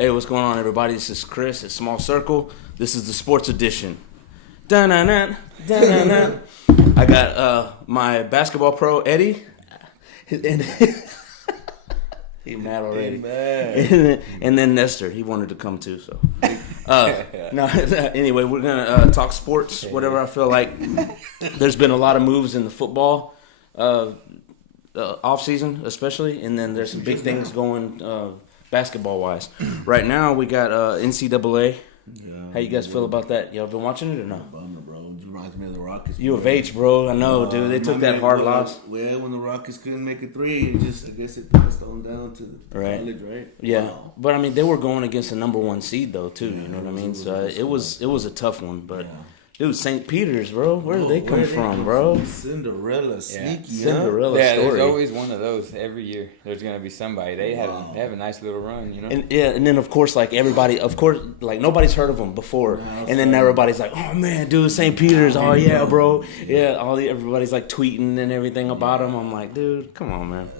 Hey, what's going on, everybody? This is Chris at Small Circle. This is the sports edition. Dun-dun-dun, dun-dun-dun. I got my basketball pro, Eddie. And he mad already. And then Nestor. He wanted to come too, so. No, anyway, we're going to talk sports, whatever I feel like. There's been a lot of moves in the football off-season, especially. And then there's some big things going basketball-wise. Right now, we got NCAA. Yeah, how you guys feel about that? Y'all been watching it or no? Bummer, bro. It reminds me of the Rockets. You of H, bro. I know, dude. They took that hard loss. Well, when the Rockets couldn't make a three, I guess it passed on down to the college, right? Yeah. Wow. But, I mean, they were going against the number one seed, though, too. You know what I mean? So it was a tough one, but... Yeah. Dude, St. Peter's, bro. Where did they come from, bro? Cinderella, sneaky, Cinderella story. Story. There's always one of those every year. There's gonna be somebody. They have a nice little run, you know. And then of course, like everybody, like nobody's heard of them before, and then everybody's like, "Oh man, dude, St. Peter's, oh yeah, bro, yeah." Everybody's like tweeting and everything about them. I'm like, dude, come on, man.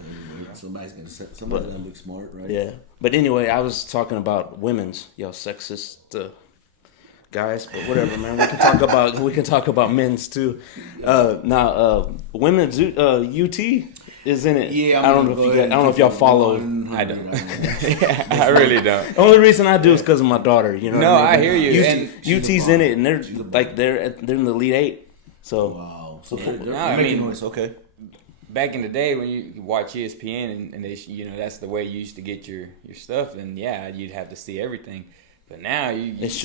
Somebody's gonna look smart, right? Yeah. But anyway, I was talking about women's, sexist. Guys, but whatever, man. We can talk about men's too. Women's UT is in it. Yeah, I don't know if y'all follow. I don't. I really don't. The only reason I do is because of my daughter. You know. No, what I mean? hear you. UT's in it, and they're in the Elite Eight. So wow. So I mean, noise. Okay. Back in the day when you watch ESPN and they, that's the way you used to get your stuff, and you'd have to see everything. But now it's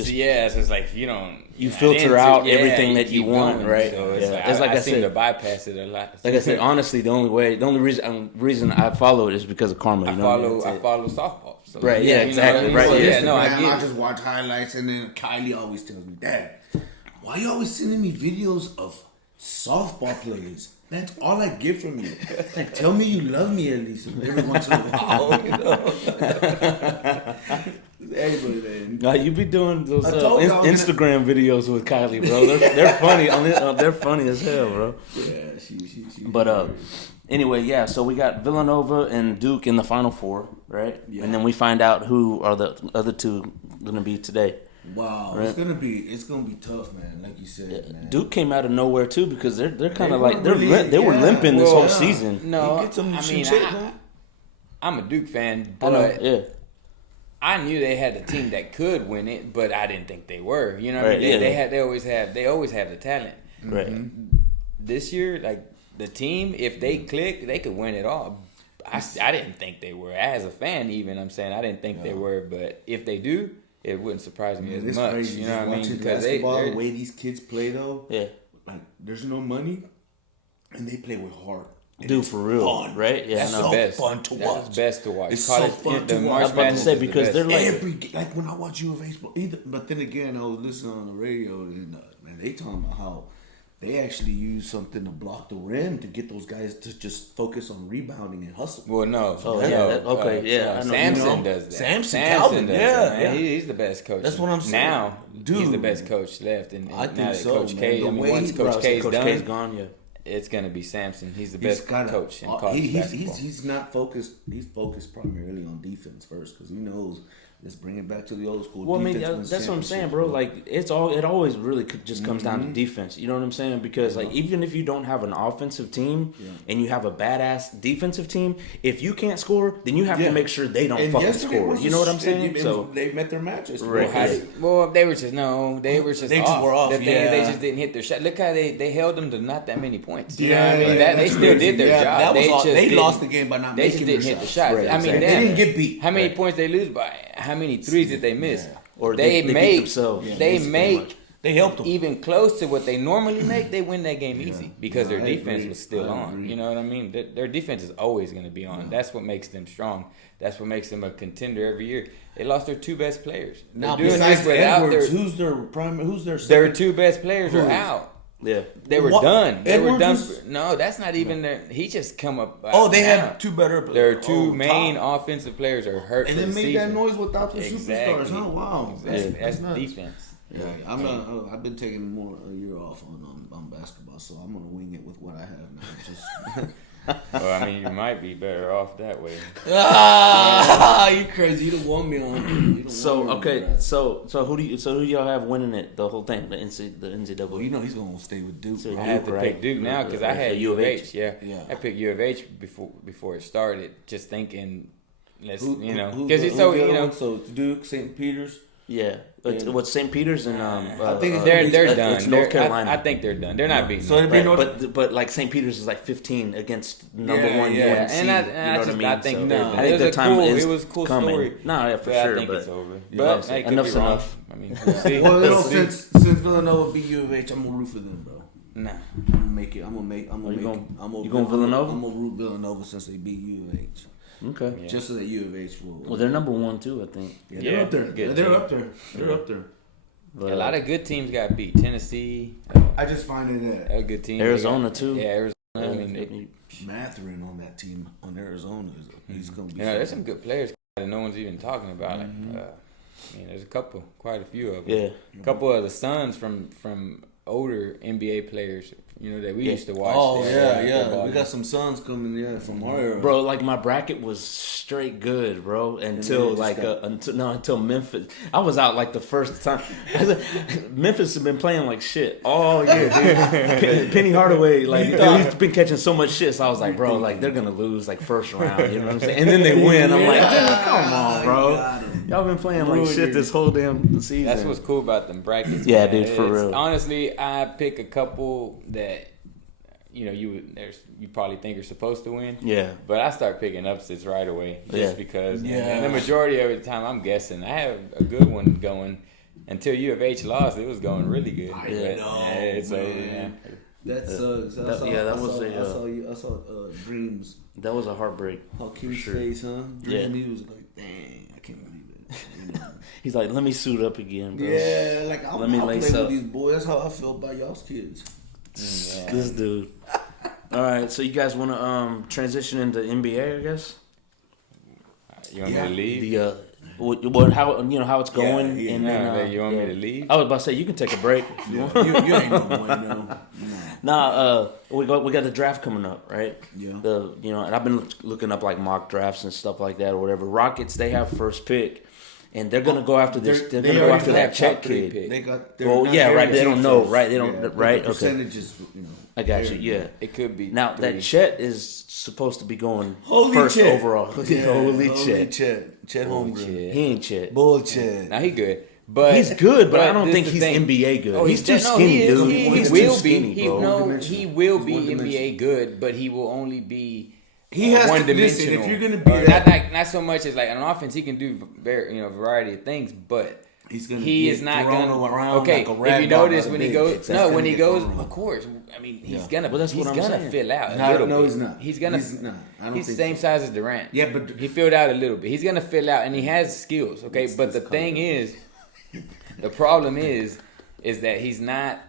like you filter out everything that you want, going, right? So it's like I seem to bypass it a lot. Like I said, honestly, the only reason I follow it is because of karma. I follow softball. So right? Yeah, exactly. Right? I just watch highlights, and then Kylie always tells me, "Dad, why are you always sending me videos of softball players? That's all I get from you. Like, tell me you love me at least every once in a while." Anyway, man. No, you be doing those Instagram videos with Kylie, bro. They're funny. They're funny as hell, bro. Yeah, she. But anyway, so we got Villanova and Duke in the Final Four, right? Yeah. And then we find out who are the other two going to be today. Wow, right? It's gonna be tough, man. Like you said, man. Duke came out of nowhere too because they're kind of like they were limping this whole season. No, I'm a Duke fan, but I knew they had a team that could win it, but I didn't think they were. You know what I mean? They always have the talent. Right. This year, like the team, if they click, they could win it all. I didn't think they were. As a fan, even I didn't think they were. But if they do, it wouldn't surprise me as much. Crazy. You know what I mean? Because the way these kids play, though, like there's no money, and they play with heart. Dude, for real, fun. Right? Yeah, that's so fun to watch. That's best to watch. It's so fun to watch. I was about to say because they're like when I watch U of H, but then again, I was listening on the radio, and man, they talking about how they actually use something to block the rim to get those guys to just focus on rebounding and hustle. Well, no. Samson does that. Samson Calvin does that. Man. He's the best coach. That's what I'm saying. Now, dude, he's the best coach left. And I think now that so, Coach K, once Coach K's gone, it's going to be Samson. He's the best coach in college basketball. He's not focused. He's focused primarily on defense first because he knows. Let's bring it back to the old school. Well, I mean, that's what I'm saying, bro. Like, it always really just comes down to defense. You know what I'm saying? Because, like, even if you don't have an offensive team and you have a badass defensive team, if you can't score, then you have to make sure they don't fucking score. You know what I'm saying? So they met their matches. Right. Well, they were just off. They were off. They just didn't hit their shot. Look how they held them to not that many points. You know what I mean? They still did their job. They lost the game by not making their shots. They just didn't hit the shots. Right, I mean, they didn't get beat. How many points they lose by? How many threes did they miss? Yeah. Or they beat make themselves. They make they helped them even close to what they normally make. They win that game easy because their defense was still on. You know what I mean? Their defense is always going to be on. That's what makes them strong. That's what makes them a contender every year. They lost their two best players. Now besides Edwards, who's their their two best players are out. Yeah, they were done. They were done. No, that's not even their. He just come up. They have two better. Their two main offensiave players are hurt. And they made that noise without the superstars. Huh? Wow, that's defense. Yeah, I've been taking a year off on basketball, so I'm gonna wing it with what I have now. Well, I mean, you might be better off that way. You crazy? You don't want me on. So okay, so who do y'all have winning it? The whole thing, the NCAA. Well, you know he's gonna stay with Duke. So I had to pick Duke now because I had U of H. Yeah, I picked U of H before it started, just thinking, because it's so So Duke, St. Peter's. Yeah, what's St. Peter's and I think they're done. It's North Carolina. I think they're done. They're not beating. So it'd be but like St. Peter's is like 15 against number one UNC. And I think I think the time it was a cool coming. story. No, yeah, for but sure. I think but it's over. Yeah, But hey, enough's enough. I mean, we'll see. Well, since Villanova beat U of H, I'm gonna root for them, bro. Nah. I'm gonna make it. I'm gonna You going Villanova? I'm gonna root Villanova since they beat U of H. Okay. Yeah. Just so that U of H will. Well, they're number one too, I think. Yeah, they're up there. Good They're team. up there. They're up there. But, A lot of good teams got beat. Tennessee, I just find it a good team. Arizona too. Yeah, Arizona. I mean, Matherin on that team on Arizona. He's gonna be. there's some good players that no one's even talking about. Like, there's quite a few of them. Yeah. A couple of the sons from older NBA players, that we used to watch. Oh yeah. Bball. We got some sons coming from our era. Bro, like my bracket was straight good, bro. Until until Memphis. I was out like the first time. Memphis has been playing like shit all year, dude. Penny Hardaway, like he's been catching so much shit. So I was like, bro, like they're gonna lose like first round. You know what I'm saying? And then they win. I'm like, dude, come on, bro. Y'all been playing like shit this whole damn season. That's what's cool about them brackets. Yeah, man. dude, for real. Honestly, I pick a couple that you probably think are supposed to win. Yeah. But I start picking upsets right away just because. Yeah. And the majority of the time, I'm guessing I have a good one going. Until U of H lost, it was going really good. I know, man. That sucks. I saw Dreams. That was a heartbreak. How cute his face, huh? Dream, he was like, dang, I can't believe it. He's like, let me suit up again, bro. Yeah, like I'll play lace up with these boys. That's how I feel about y'all's kids. Yeah. This dude. All right, so you guys want to transition into NBA, I guess? You want me to leave? How it's going, yeah. and then you want me to leave? I was about to say you can take a break if you want. You ain't no boy, no. Nah, we got the draft coming up, right? Yeah. And I've been looking up like mock drafts and stuff like that or whatever. Rockets, they have first pick, and they're gonna go after this. They're gonna go after that Chet kid. They got. Right. They don't know, right? They don't, right? Okay. Percentages, I got you. Yeah. It could be. Now that Chet is supposed to be going Holy first Chet. overall. Yeah, Holy Chet. Chet Holmgren. He ain't Chet. Bullshit. Now he good. But he's good, but I don't this think the he's thing. NBA good. Oh, he's too skinny, dude. He He's will too skinny, be. bro. He will be He's NBA good, but he will only be He has one to dimensional. listen. If you're gonna be Or that, not so much as like on offense, he can do variety of things, but he's gonna. he get is not thrown going around okay. Like a rag If you doll notice by when the he bigs. goes, That's no, gonna when he get goes, thrown around. of course. I mean, he's Yeah. gonna. Well, that's he's what I'm gonna saying. fill out. No, he's not. He's gonna. He's not. I don't He's the think same so. size as Durant. Yeah, but He filled out a little bit. He's gonna fill out, and he has skills. Okay, but the thing is, the problem is that he's not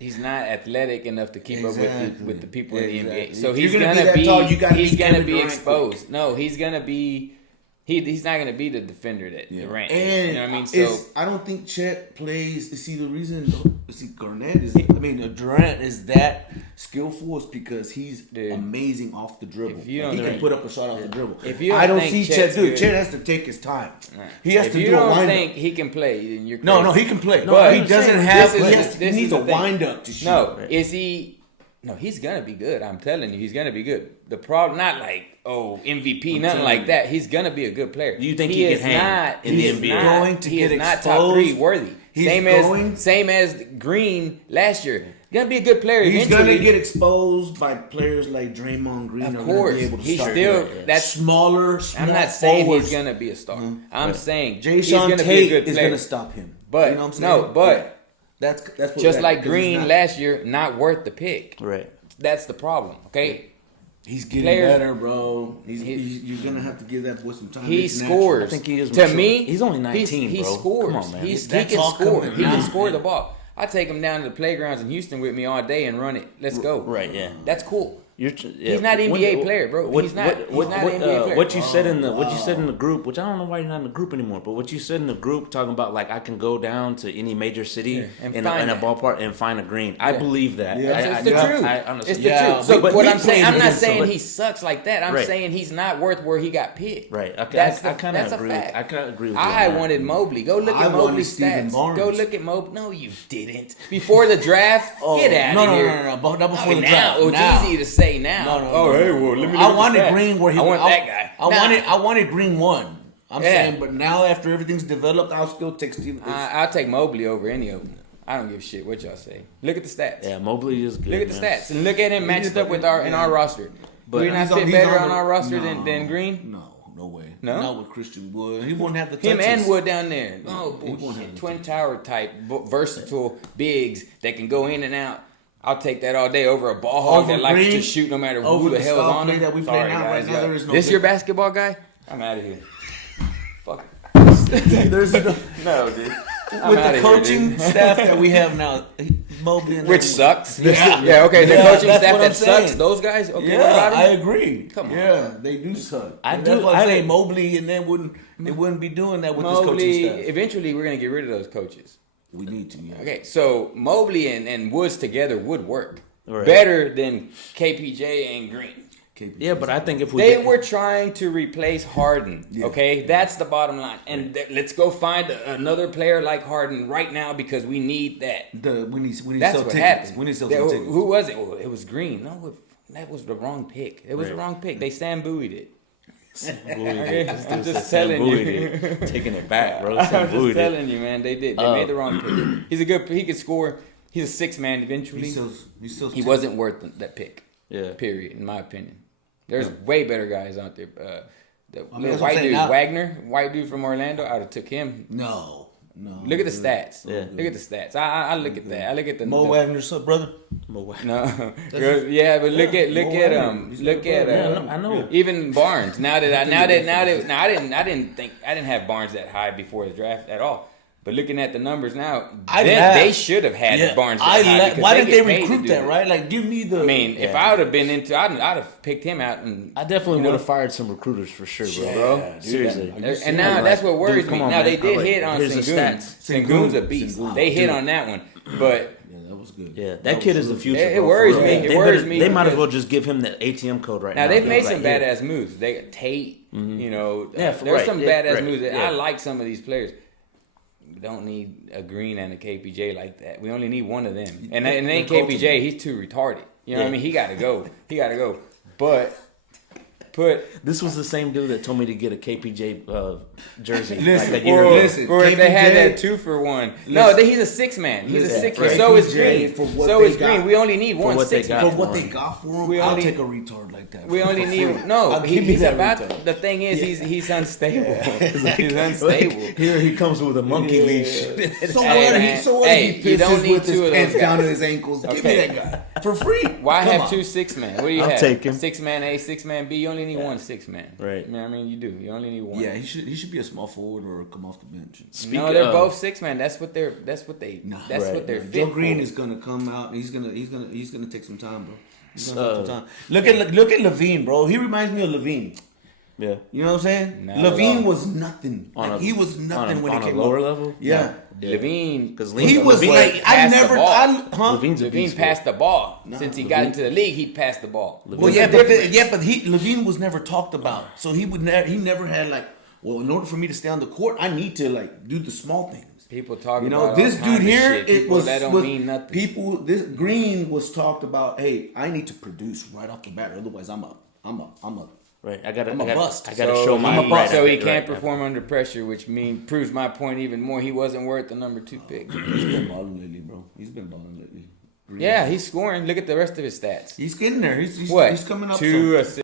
athletic enough to keep up with the people in the NBA. So If he's you're gonna gonna be that tall, you gotta he's be gonna Kevin be Durant exposed. quick. No, he's gonna be. He's not gonna be the defender that Durant is. And You know what I mean? So I don't think Chet plays. See, the reason Garnett is. Durant is that skillful is because he's amazing off the dribble. If you Like, he don't can put up a shot off the dribble. If you don't I don't think see Chet's Chet do. good- Chet has to take his time. He has if to you do a don't wind think up. he can play, then you're No, crazy. he can play. But he doesn't this have. is He needs a the thing. wind up to shoot. No, is he? No, he's gonna be good. I'm telling you, he's gonna be good. The problem, not like MVP, nothing like that. He's gonna be a good player. Do you think he is can hang not in the he is NBA? not- Going to he get is not top exposed. 3 worthy. He's Same as Green last year. Gonna be a good player. He's eventually. gonna get exposed by players like Draymond Green. Of are course, gonna be able to he's start still there. that's smaller. I'm not saying forwards. he's gonna be a star. I'm saying he's Jay-Sean gonna Tate be a good is player. gonna stop him. But you know what I'm saying? no, but that's what just that- like 'cause he's Green not- last year, not worth the pick. Right. That's the problem. Okay. He's getting players- better, bro. You're gonna have to give that boy some time. He It's scores. I think he is To mature. me, He's only 19, he bro. scores. Come on, man. He That's can all score. coming He can now. score the ball. I take him down to the playgrounds in Houston with me all day and run it. Let's go. Right, yeah. That's cool. He's not an NBA player, bro. He's not an NBA player. What you said in the group, which I don't know why you're not in the group anymore, but what you said in the group talking about like I can go down to any major city in a ballpark and find a green. I believe that. Yeah. It's the truth. It's the truth. So what I'm saying, I'm not saying he sucks like that. I'm saying he's not worth where he got picked. Right. Okay. That's I kind of agree. fact. I kind of agree with you. I wanted Mobley. Go look at Mobley's stats. Go look at Mobley. No, you didn't. Before the draft, get out of here. No. Not before the draft. Now, it's easy to say now. No. Oh, hey, well, let me. I wanted Green where he. I want that guy. I wanted Green 1. I'm saying, but now after everything's developed, I'll still take Steve. I'll take Mobley over any of them. I don't give a shit what y'all say. Look at the stats. Yeah, Mobley is good. Look at the stats and look at him matched up with our roster. But we not fit better on our roster than Green. No way. No? Not with Christian Wood. He won't have the touches. Him and Wood down there. Oh, bullshit. Twin Tower type, versatile bigs that can go in and out. I'll take that all day over a ball hog that likes to shoot no matter who the hell's on him. That we play now, right now, there is no this your basketball guy? I'm out of here. Fuck it. There's no dude. with the coaching staff that we have now, Mobley and which sucks. Yeah, okay. The coaching staff that sucks. Those guys. Okay, what about him? I agree. Come on. Yeah, they do suck. That's why I say Mobley and then wouldn't be doing that with this coaching staff. Eventually, we're gonna get rid of those coaches. We need to. Yeah. Okay, so Mobley and Woods together would work better than KPJ and Green. Yeah, but I think if they were trying to replace Harden, okay, that's the bottom line. And let's go find another player like Harden right now because we need that. We need that's to what sell happened. tickets. We need to sell tickets. Who was it? Well, it was Green. No, that was the wrong pick. It was the wrong pick. They Sam Buoyed it. Okay, I'm just telling you. Taking it back, bro. I'm just telling you, man. They did. They made the wrong pick. He's a good. He could score. He's a six man eventually. He wasn't worth that pick. Yeah. Period. In my opinion, there's way better guys out there. The white dude, Wagner, white dude from Orlando. I'd have took him. No. Look at the stats. Yeah. Look at the stats. I look at that. I look at the Mo Wagner's up, brother. No. Yeah, but look at I know. even Barnes. I didn't have Barnes that high before the draft at all. But looking at the numbers now, they should have had Barnes that high. Why didn't they recruit that, right? Like, give me the... I mean, if I would have been into... I'd have picked him out. And I definitely would have fired some recruiters for sure, bro. Yeah, seriously. And now that's what worries me. Now, they did hit on Sengun. Sengun's a beast. They hit on that one. But... Yeah, that was good. Yeah, that kid is the future. It worries me. It worries me. They might as well just give him the ATM code right now. Now, they've made some badass moves. They got Tate, there's some badass moves. I like some of these players. We don't need a Green and a KPJ like that. We only need one of them. And it ain't KPJ. He's too retarded. You know what I mean? He got to go. But this was the same dude that told me to get a KPJ jersey. Listen, they had that 2-for-1. No, he's a six man. He's a six man. So is Green. We only need one six man. For what they got for him, I'll take a retard like that. We only need he's about. The thing is, he's unstable. He's unstable. Here he comes with a monkey leash. So what? He pisses with his pants down to his ankles. Give me that guy for free. Why have 2 6 men? What do you have? Take him. 6 man A, 6 man B. You only need 1 6 man. Right. You know what I mean? You do. You only need one. Yeah, he should be a small forward or come off the bench. No, they're both 6 man. That's what they're fit Joe Green is gonna come out. He's gonna take some time, bro. He's gonna take some time. Look at Levine, bro. He reminds me of Levine. Yeah. You know what I'm saying? Levine was nothing. He was nothing when he came on a lower level. Yeah. Levine, because he was like Levine passed the ball since he got into the league. He passed the ball. But Levine was never talked about. So he never had like, well, in order for me to stay on the court, I need to like do the small things. People talk about this dude here. That don't mean nothing. This Green was talked about. Hey, I need to produce right off the bat, otherwise I'm a Right, I'm a bust. I gotta show my right. So he can't perform under pressure, which proves my point even more. He wasn't worth the number 2 pick. He's been balling lately, bro. Green. Yeah, he's scoring. Look at the rest of his stats. He's getting there. He's coming up. 2 assists.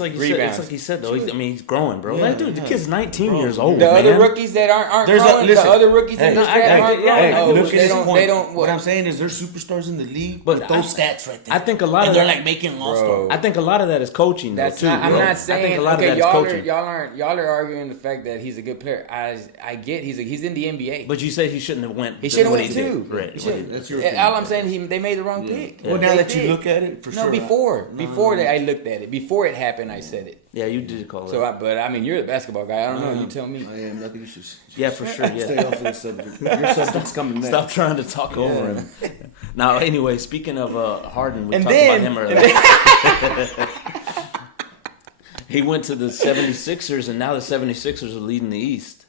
rebounds. It's like he said though. I mean, he's growing, bro. Yeah, like, dude, the kid's 19 years old. The man. other rookies that aren't growing, the other rookies in this draft aren't growing. They don't. What I'm saying is, there's superstars in the league, but with those stats right there. I think a lot of they're that, like making all-star. I think a lot of that is coaching. That's though, too, not, I'm bro. not saying. I think a lot okay, of that is coaching. y'all are arguing the fact that he's a good player. I get he's in the NBA. But you said he shouldn't have went. He should have went too. Right. That's your all I'm saying, they made the wrong pick. Well, now that you look at it, for sure. Before that, I looked at it. Before it happened, I said it. Yeah, you did call it. So, but I mean, you're the basketball guy. I don't know. You tell me. I am. I think you should. Yeah, for sure. Yeah. Stay off of the subject. Your subject's coming next. Stop trying to talk over him. Now, anyway, speaking of Harden, we talked about him earlier. He went to the 76ers, and now the 76ers are leading the East.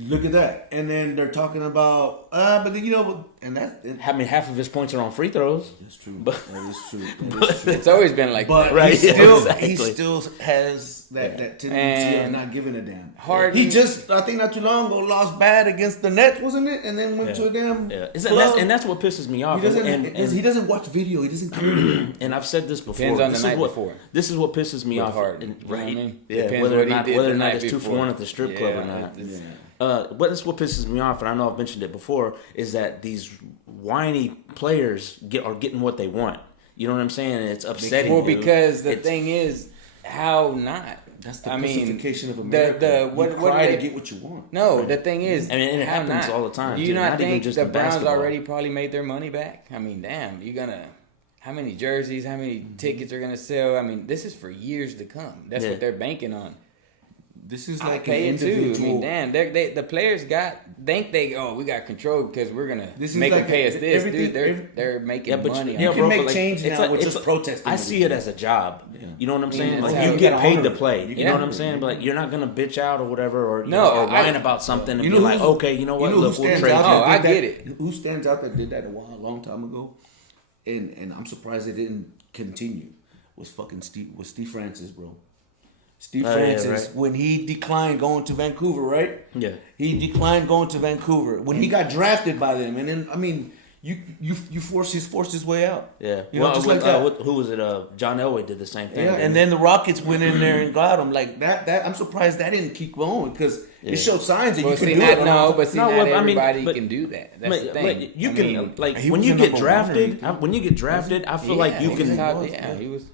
Look at that. And then they're talking about, but then, and that's... I mean, half of his points are on free throws. That's true. But, that is true. It's always been like but that. Right, he still has that tendency of not giving a damn. Harden, he just, I think not too long ago, lost bad against the Nets, wasn't it? And then went to a damn club. And that's what pisses me off. He doesn't watch video. He doesn't come And I've said this before. Depends on the night before. This is what pisses me off. Harden, right. You know what I mean? Yeah. Whether or not it's 2 for 1 at the strip club or not. But that's what pisses me off, and I know I've mentioned it before, is that these whiny players are getting what they want. You know what I'm saying? And it's upsetting. Well, because the thing is, how not? That's the pussification of America. You cry to get what you want. No, the thing is, I mean, it happens all the time. Do you not think just the Browns basketball. already probably made their money back? I mean, damn, how many jerseys, how many tickets are gonna sell? I mean, this is for years to come. That's what they're banking on. This is I like pay an it too. individual. I mean, damn, the players we got control because we're gonna make them like pay us this, dude. They're making money. You can make like, change now with just protesting. I see it as a job. Yeah. You know what I'm saying? Like, you get paid to play. You know what I'm saying? But like, you're not gonna bitch out or whatever, or whine about something and be like, okay, you know what? Look, we'll trade. Oh, I get it. Who stands out that did that a long time ago? And I'm surprised it didn't continue. Was Steve Francis, bro. Steve Francis, when he declined going to Vancouver, right? Yeah. He declined going to Vancouver when he got drafted by them, and then I mean, you forced his way out. Yeah. Just like that. Who was it? John Elway did the same thing. Yeah. And then the Rockets went in there and got him like that. I'm surprised that didn't keep going because it showed signs that you could do it. Not everybody can do that. That's the thing. You can when you get drafted. I feel like you can. He was.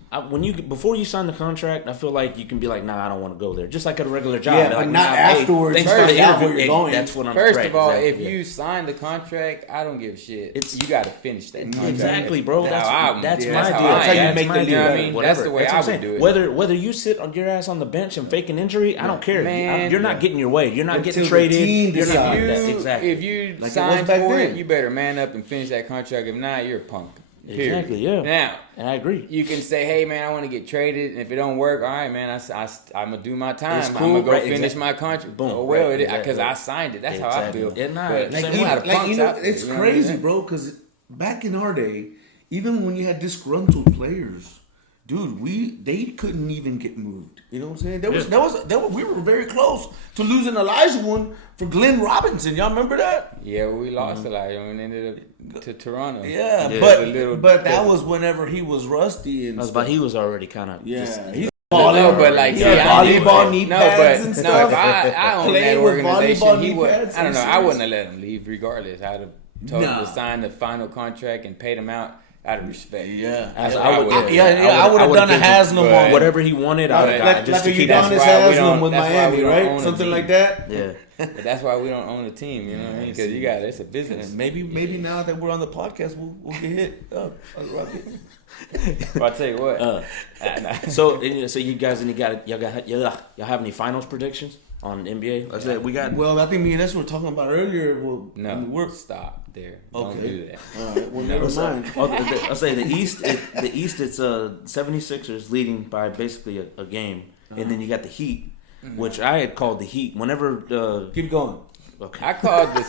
Before you sign the contract, I feel like you can be like, nah, I don't want to go there. Just like at a regular job. Yeah, but not afterwards. Thanks for the interview. Going. That's what I'm. First of all, if you sign the contract, I don't give a shit. You got to finish that contract. Exactly, bro. That's my deal. That's how you make the league. I mean, that's the way I would do it. Whether you sit on your ass on the bench and fake an injury, I don't care. You're not getting your way. You're not getting traded. Exactly. If you sign for it, you better man up and finish that contract. If not, you're a punk. Period. Exactly. Yeah. Now, and I agree. You can say, "Hey, man, I want to get traded, and if it don't work, all right, man, I'm gonna do my time. It's cool, I'm gonna go finish my contract. Boom. Oh well, because I signed it. That's how I feel. Yeah, it's crazy, bro. Because back in our day, even when you had disgruntled players, dude, they couldn't even get moved. You know what I'm saying? We were very close to losing Elijah one for Glenn Robinson. Y'all remember that? Yeah, we lost Elijah and ended up to Toronto. Yeah, but that was whenever he was rusty and but he was already kind of he's volleyball knee pads and stuff. If I owned that organization, he would. I don't know. I wouldn't have let him leave regardless. I'd have told him to sign the final contract and paid him out. Out of respect, I would have done a Haslam on whatever he wanted. Like a Udonis Haslam with Miami, right? Something like that. Yeah, but that's why we don't own a team. You know what I mean? Because it's a business. Maybe now that we're on the podcast, we'll get hit up. I'll tell you what. So you guys, y'all have any finals predictions on NBA? We got. Well, I think me and Nestor were talking about earlier. We're stop there. Don't do that. All right. Well, never mind. I'll say the East. It's 76ers leading by basically a game, and then you got the Heat, which I had called the Heat. Whenever keep going. Okay. I called the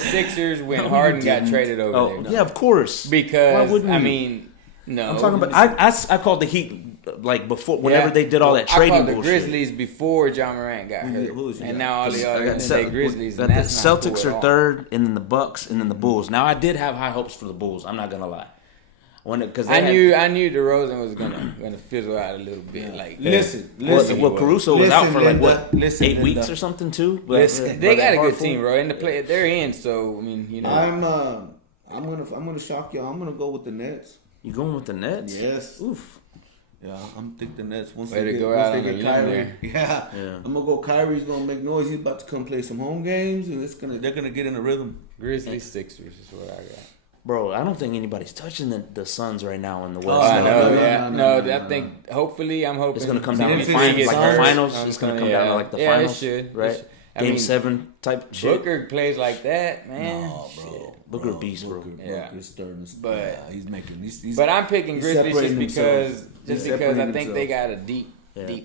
Sixers when Harden got traded over there. Yeah, of course. Because no. I'm talking about. I called the Heat like before whenever they did all that trading. I called the bullshit. Grizzlies before John Morant got hurt, and now all the other say Grizzlies. The Celtics are third, and then the Bucks, and then the Bulls. Now I did have high hopes for the Bulls. I'm not gonna lie. Because I knew DeRozan was gonna fizzle out a little bit. Like Listen. Well, Caruso was out for like Linda, what? 8 weeks or something too. they got a good team, bro. And they're in. So I mean, you know, I'm gonna shock y'all. I'm gonna go with the Nets. You going with the Nets? Yes. Oof. Yeah, I'm think the Nets once Way to they get, go once out they on get a limb Kyrie. there. Yeah. I'm gonna go. Kyrie's gonna make noise. He's about to come play some home games, and they're gonna get in a rhythm. Grizzlies, Sixers is what I got. Bro, I don't think anybody's touching the Suns right now in the West. I know, no, yeah. I think hopefully I'm hoping It's gonna come down to didn't the finish finals. the It's gonna come down to like the finals. It should. Right? I Game mean, 7 type shit. Booker plays like that, man. No, bro. Shit. Booker beast, bro. Yeah. Booker's starting to, But- he's making. He's But I'm picking he's Grizzlies separating because He's I separating think they himself. got a deep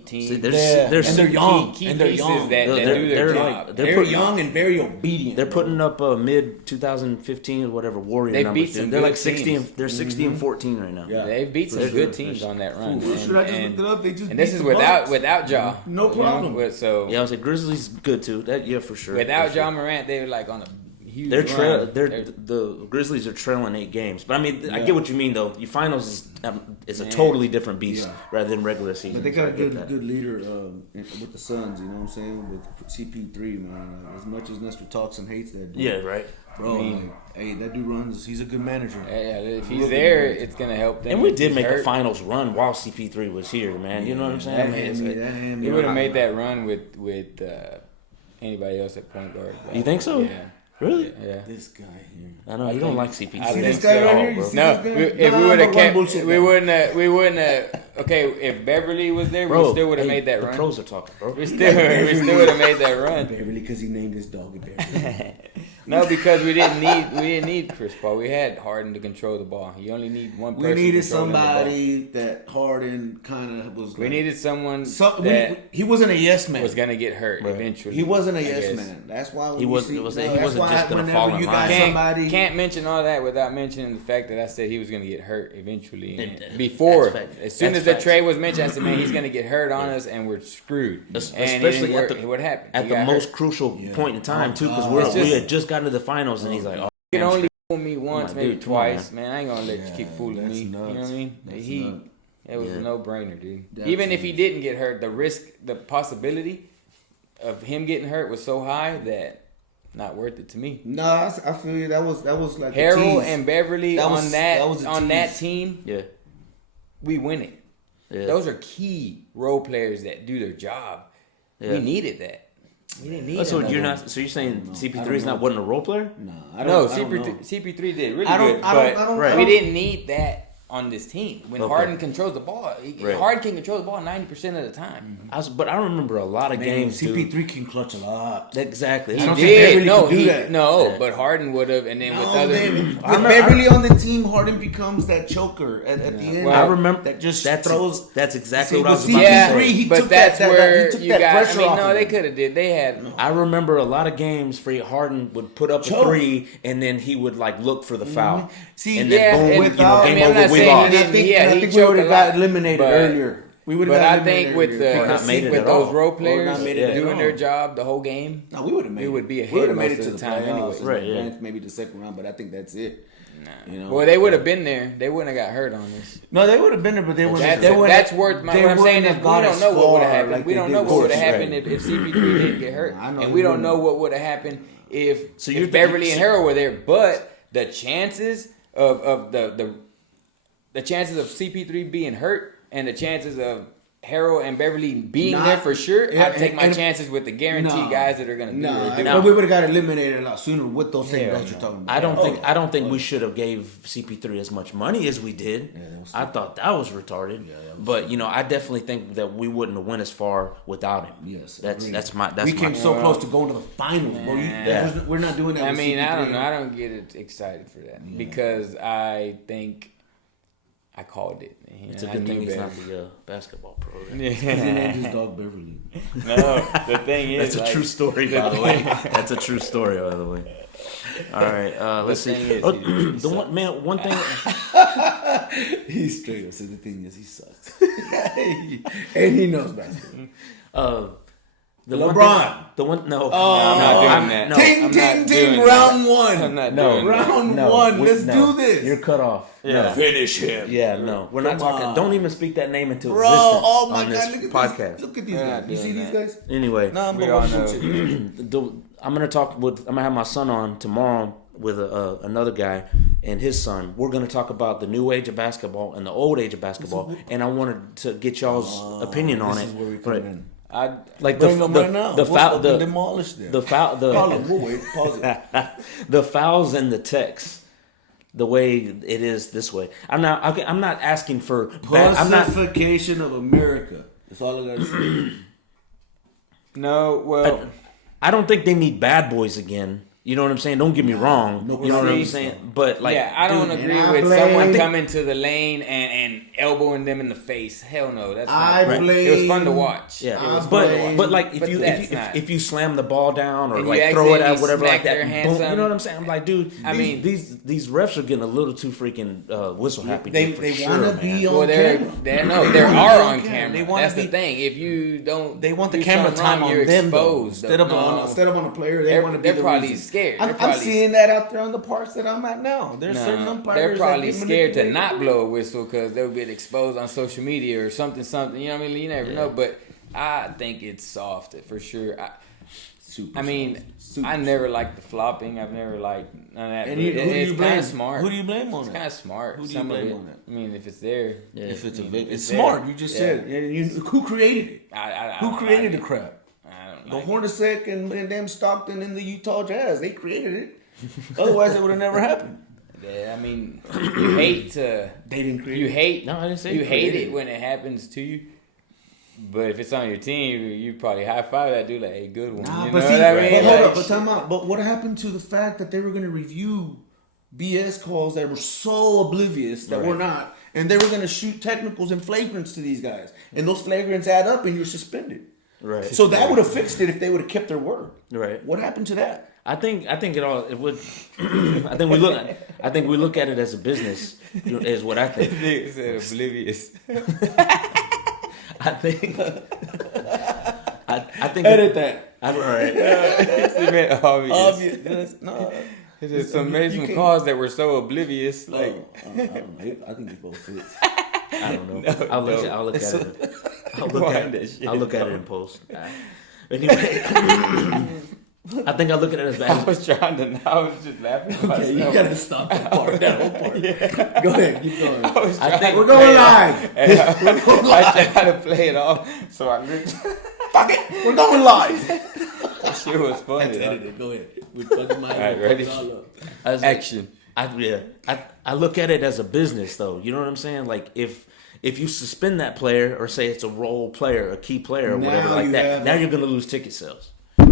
team. See, and they're young. Key And they're pieces young. that do their They're job. like- They're putting- young and very obedient. They're bro. putting up mid 2015 or whatever Warrior They numbers. beat some Dude. They're good like 60 teams. and they're 60 and 14 right now. Yeah. They beat some They're good good. teams on that run. Fool, should I just look it up? They just And this beat is the Bucks. without Ja. No you know? problem. So Yeah, I was like Grizzlies good too. That for sure. without for sure. Ja Morant, they were like on a huge They're run. the Grizzlies are trailing 8 games, but I mean, I Yeah. get what you mean though. Your finals is a Man. totally different beast Yeah. rather than regular season. But they got a So I get good that. good leader with the Suns. You know what I'm saying? With CP3, man. As much as Nestor talks and hates that dude, Yeah, right. bro. I mean- hey, that dude runs. He's a good manager. Yeah, if he's there, it's gonna help them. And we If did he's make a hurt, finals run while CP3 was here, man. You know what I'm saying? I That mean, had it's me. like- That had me. He would have made that run with anybody else at point guard. You think so? Yeah. Really? Yeah. This guy here. I know you don't like CP3. I See think this guy so, right here? bro. You see No, this guy? if Nah, we would have but one kept, bullshit we guy. wouldn't have. Okay, if Beverly was there, Bro, we still would have hey, made that the run. pros are talking, bro. We still would have made that run. Beverly, because he named his dog Beverly. No, because we didn't need Chris Paul. We had Harden to control the ball. You only need one person. We needed controlling the ball. somebody that Harden kind of was. We like- needed someone He wasn't a yes man. was gonna get hurt eventually. He wasn't a I yes guess. man. That's why when He you wasn't- see- he wasn't- no, he that's wasn't why just gonna whenever fall in you line. got somebody. Can't mention all that without mentioning the fact that I said he was going to get hurt eventually. And- Before, that's fact. as soon That's as the facts. trade was mentioned, I said, "Man, he's going to get hurt on us, and we're screwed." Especially at the what happened at He the got most hurt. crucial point in time too, because It's we just- had just gotten to the finals, and he's like, "Oh, You can only fool me once, my maybe dude, come on, twice, man. I ain't gonna let you keep fooling that's me. You know what I nuts. mean? That's It was Yeah. a no-brainer, dude. That's Even if he nuts. didn't get hurt, the possibility of him getting hurt was so high that not worth it to me. No, I feel you. That was like a Harold tease. and Beverly That was- on that was a that tease. team, yeah, we win it. yeah." Those are key role players that do their job. Yeah. We needed that. We didn't need So another you're one. not. So you're saying I CP3 don't is not know. wasn't a role player? No, No, I don't know. CP3 did really I don't- good, I but don't- Right. we didn't need that on this team. When Okay. Harden controls the ball, Right. Harden can control the ball 90% of the time. But I remember a lot of Man, games. CP3 can clutch a lot. Dude. Exactly. I That's don't what- think Beverly No, could do that. no, Yeah. but Harden would have, and then with No, other. with remember- Beverly on the team, Harden becomes that choker at the end. Well, I remember that just that's throws. That's exactly See, what I was with about Yeah, to CP3, say. he but took that's that- where he took you that got. I pressure mean, off no, of they him. could have did. They had. I remember a lot of games where Harden would put up Choke. a 3 and then he would like look for the foul. See, and yeah, then boom, and- game I mean, I'm over, not we saying lost. he I didn't- think, yeah, I he think we choked would a have got lot, eliminated but- earlier. We would have But got I think with eliminated earlier. the not made it with at those all. role Or players not made it at doing all. their job the whole game, No, we would have made. We it. would be ahead We would have made most it to of the the time playoffs, anyway. and Right, yeah. advanced maybe the second round, but I think that's it. You know? well, they would have been there. They wouldn't have got hurt on this. No, they would have been there, but they wouldn't. That's worth. What I'm saying is, we don't know what would have happened. Like We they don't did know what would have Gordon. happened if CP3 didn't get hurt, I know and you we don't wouldn't. know what would have happened if So you're Beverly and Harold were there. But the chances of the chances of CP3 being hurt and the chances of Harold and Beverly being Not- there for sure, and- I'd take my and- chances with the guaranteed No. guys that are going to be No, there. but we would have got eliminated a lot sooner with those same Hell guys you're no. talking about. I don't think we should have gave CP3 as much money as we did. that was I thought that was retarded. But I definitely think that we wouldn't have went as far without him. Yes, that's agreed. that's my that's we my came so close to going to the finals, bro. Yeah. We're not doing that. I with mean, I don't CP3. know. I don't get excited for that because I think I called it. It's a I good knew thing he's better. not the basketball pro. Right? He named his dog Beverly. No, the thing is, That's a like, true story, by the way. That's a true story, by the way. All right, let's see. thing is, Oh, he the one man, one thing. He's straight up. So the thing is, he sucks, and he knows basketball. LeBron. The one, no. I'm not doing that. No, Ting, I'm ting, not ting, doing round that. one. I'm not No. doing that. Round no, one. Let's no. do this. You're cut off. Yeah. No. Finish him. Yeah, no. We're not Come talking. on. Don't even speak that name into Bro, existence oh my on God, this look at podcast. This. Look at these We're guys. not You see doing these that. guys? Anyway, No, I'm We going all to know. I'm gonna have my son on tomorrow with another guy and his son. We're gonna talk about the new age of basketball and the old age of basketball, and I wanted to get y'all's opinion on this it. is where we come in. I Like Bring them right now. the We'll foul, fucking the demolish them. the foul, Call them. We'll wait. Pause it. the fouls and the text, the way it is this way. I'm not asking for bad. I'm not. Pacification of America. That's all I gotta say. no. Well, I don't think they need bad boys again. You know what I'm saying? Don't get me wrong. no, You know what I'm see, saying? But like, yeah, I don't dude, agree and I with blame- someone I think- coming to the lane and elbowing them in the face. Hell no, that's I not. blame- It was fun to watch. Yeah, it was fun but to watch. but like But that's not- if you slam the ball down or And you like throw it at accidentally whatever like smack their that, hand boom, something. you know what I'm saying? I'm like, dude, I mean- these refs are getting a little too freaking whistle happy. They for want sure, to be man. on well, camera. there are on They camera. wanna That's be- the thing. If you don't, They want the do camera something time wrong, on you're them though. exposed. Instead of No. on a player, they want to be They're the probably reason. scared. I'm They're probably seeing that out there on the parts that I'm at now. There's certain No, umpires they're probably that get scared to manipulated. not blow a whistle because they'll get exposed on social media or something. You know what I mean? You never know. But I think it's soft for sure. Super I mean, Super I never liked the flopping. I've never liked none of that. And but who do it's you kind blame? of smart. Who do you blame on It's that? kind of smart. Who do you Some of blame it. on that? I mean, if it's there, Yeah. If it's it's it's there. smart. You just Yeah. said. And who created it? I Who don't created like the it. crap? I don't The like it. Hornacek and them Stockton and the Utah Jazz. They created it. Otherwise, it would have never happened. Yeah, I mean, you hate to. They didn't create You it. hate. No, I didn't say you you hate created it when it happens to you. But if it's on your team, you probably high five that dude like, "Hey, good one." Nah, you but know see, what I mean? but hold Like, up, but time out. But what happened to the fact that they were going to review BS calls that were so oblivious that were not, and they were going to shoot technicals and flagrants to these guys, and those flagrants add up, and you're suspended. Right. So that would have fixed it if they would have kept their word. Right. What happened to that? I think it would. I think we look at it as a business. Is what I think. Nigga said oblivious. I think. I think. Edit that. All right. He meant obvious. Obvious. No. It's just some made You some can't- calls that were so oblivious. Like, I don't know. I think they both fit. I don't know. I'll look at it. I'll look at it in post. Anyway, I think I look at it as I bad. was trying to. I was just laughing. at Okay, you myself. gotta stop that part. That whole part. Go ahead, keep going. I was I trying think to We're play going it off. live. And We're going I live. tried to play it off, so I looked. Fuck it. We're going live. That shit was funny. though. Edit it. Go ahead. We're fucking my All right, ready? I was like, Action. I look at it as a business, though. You know what I'm saying? Like if you suspend that player, or say it's a role player, a key player, or Now whatever like you that, have now a- you're gonna lose ticket sales.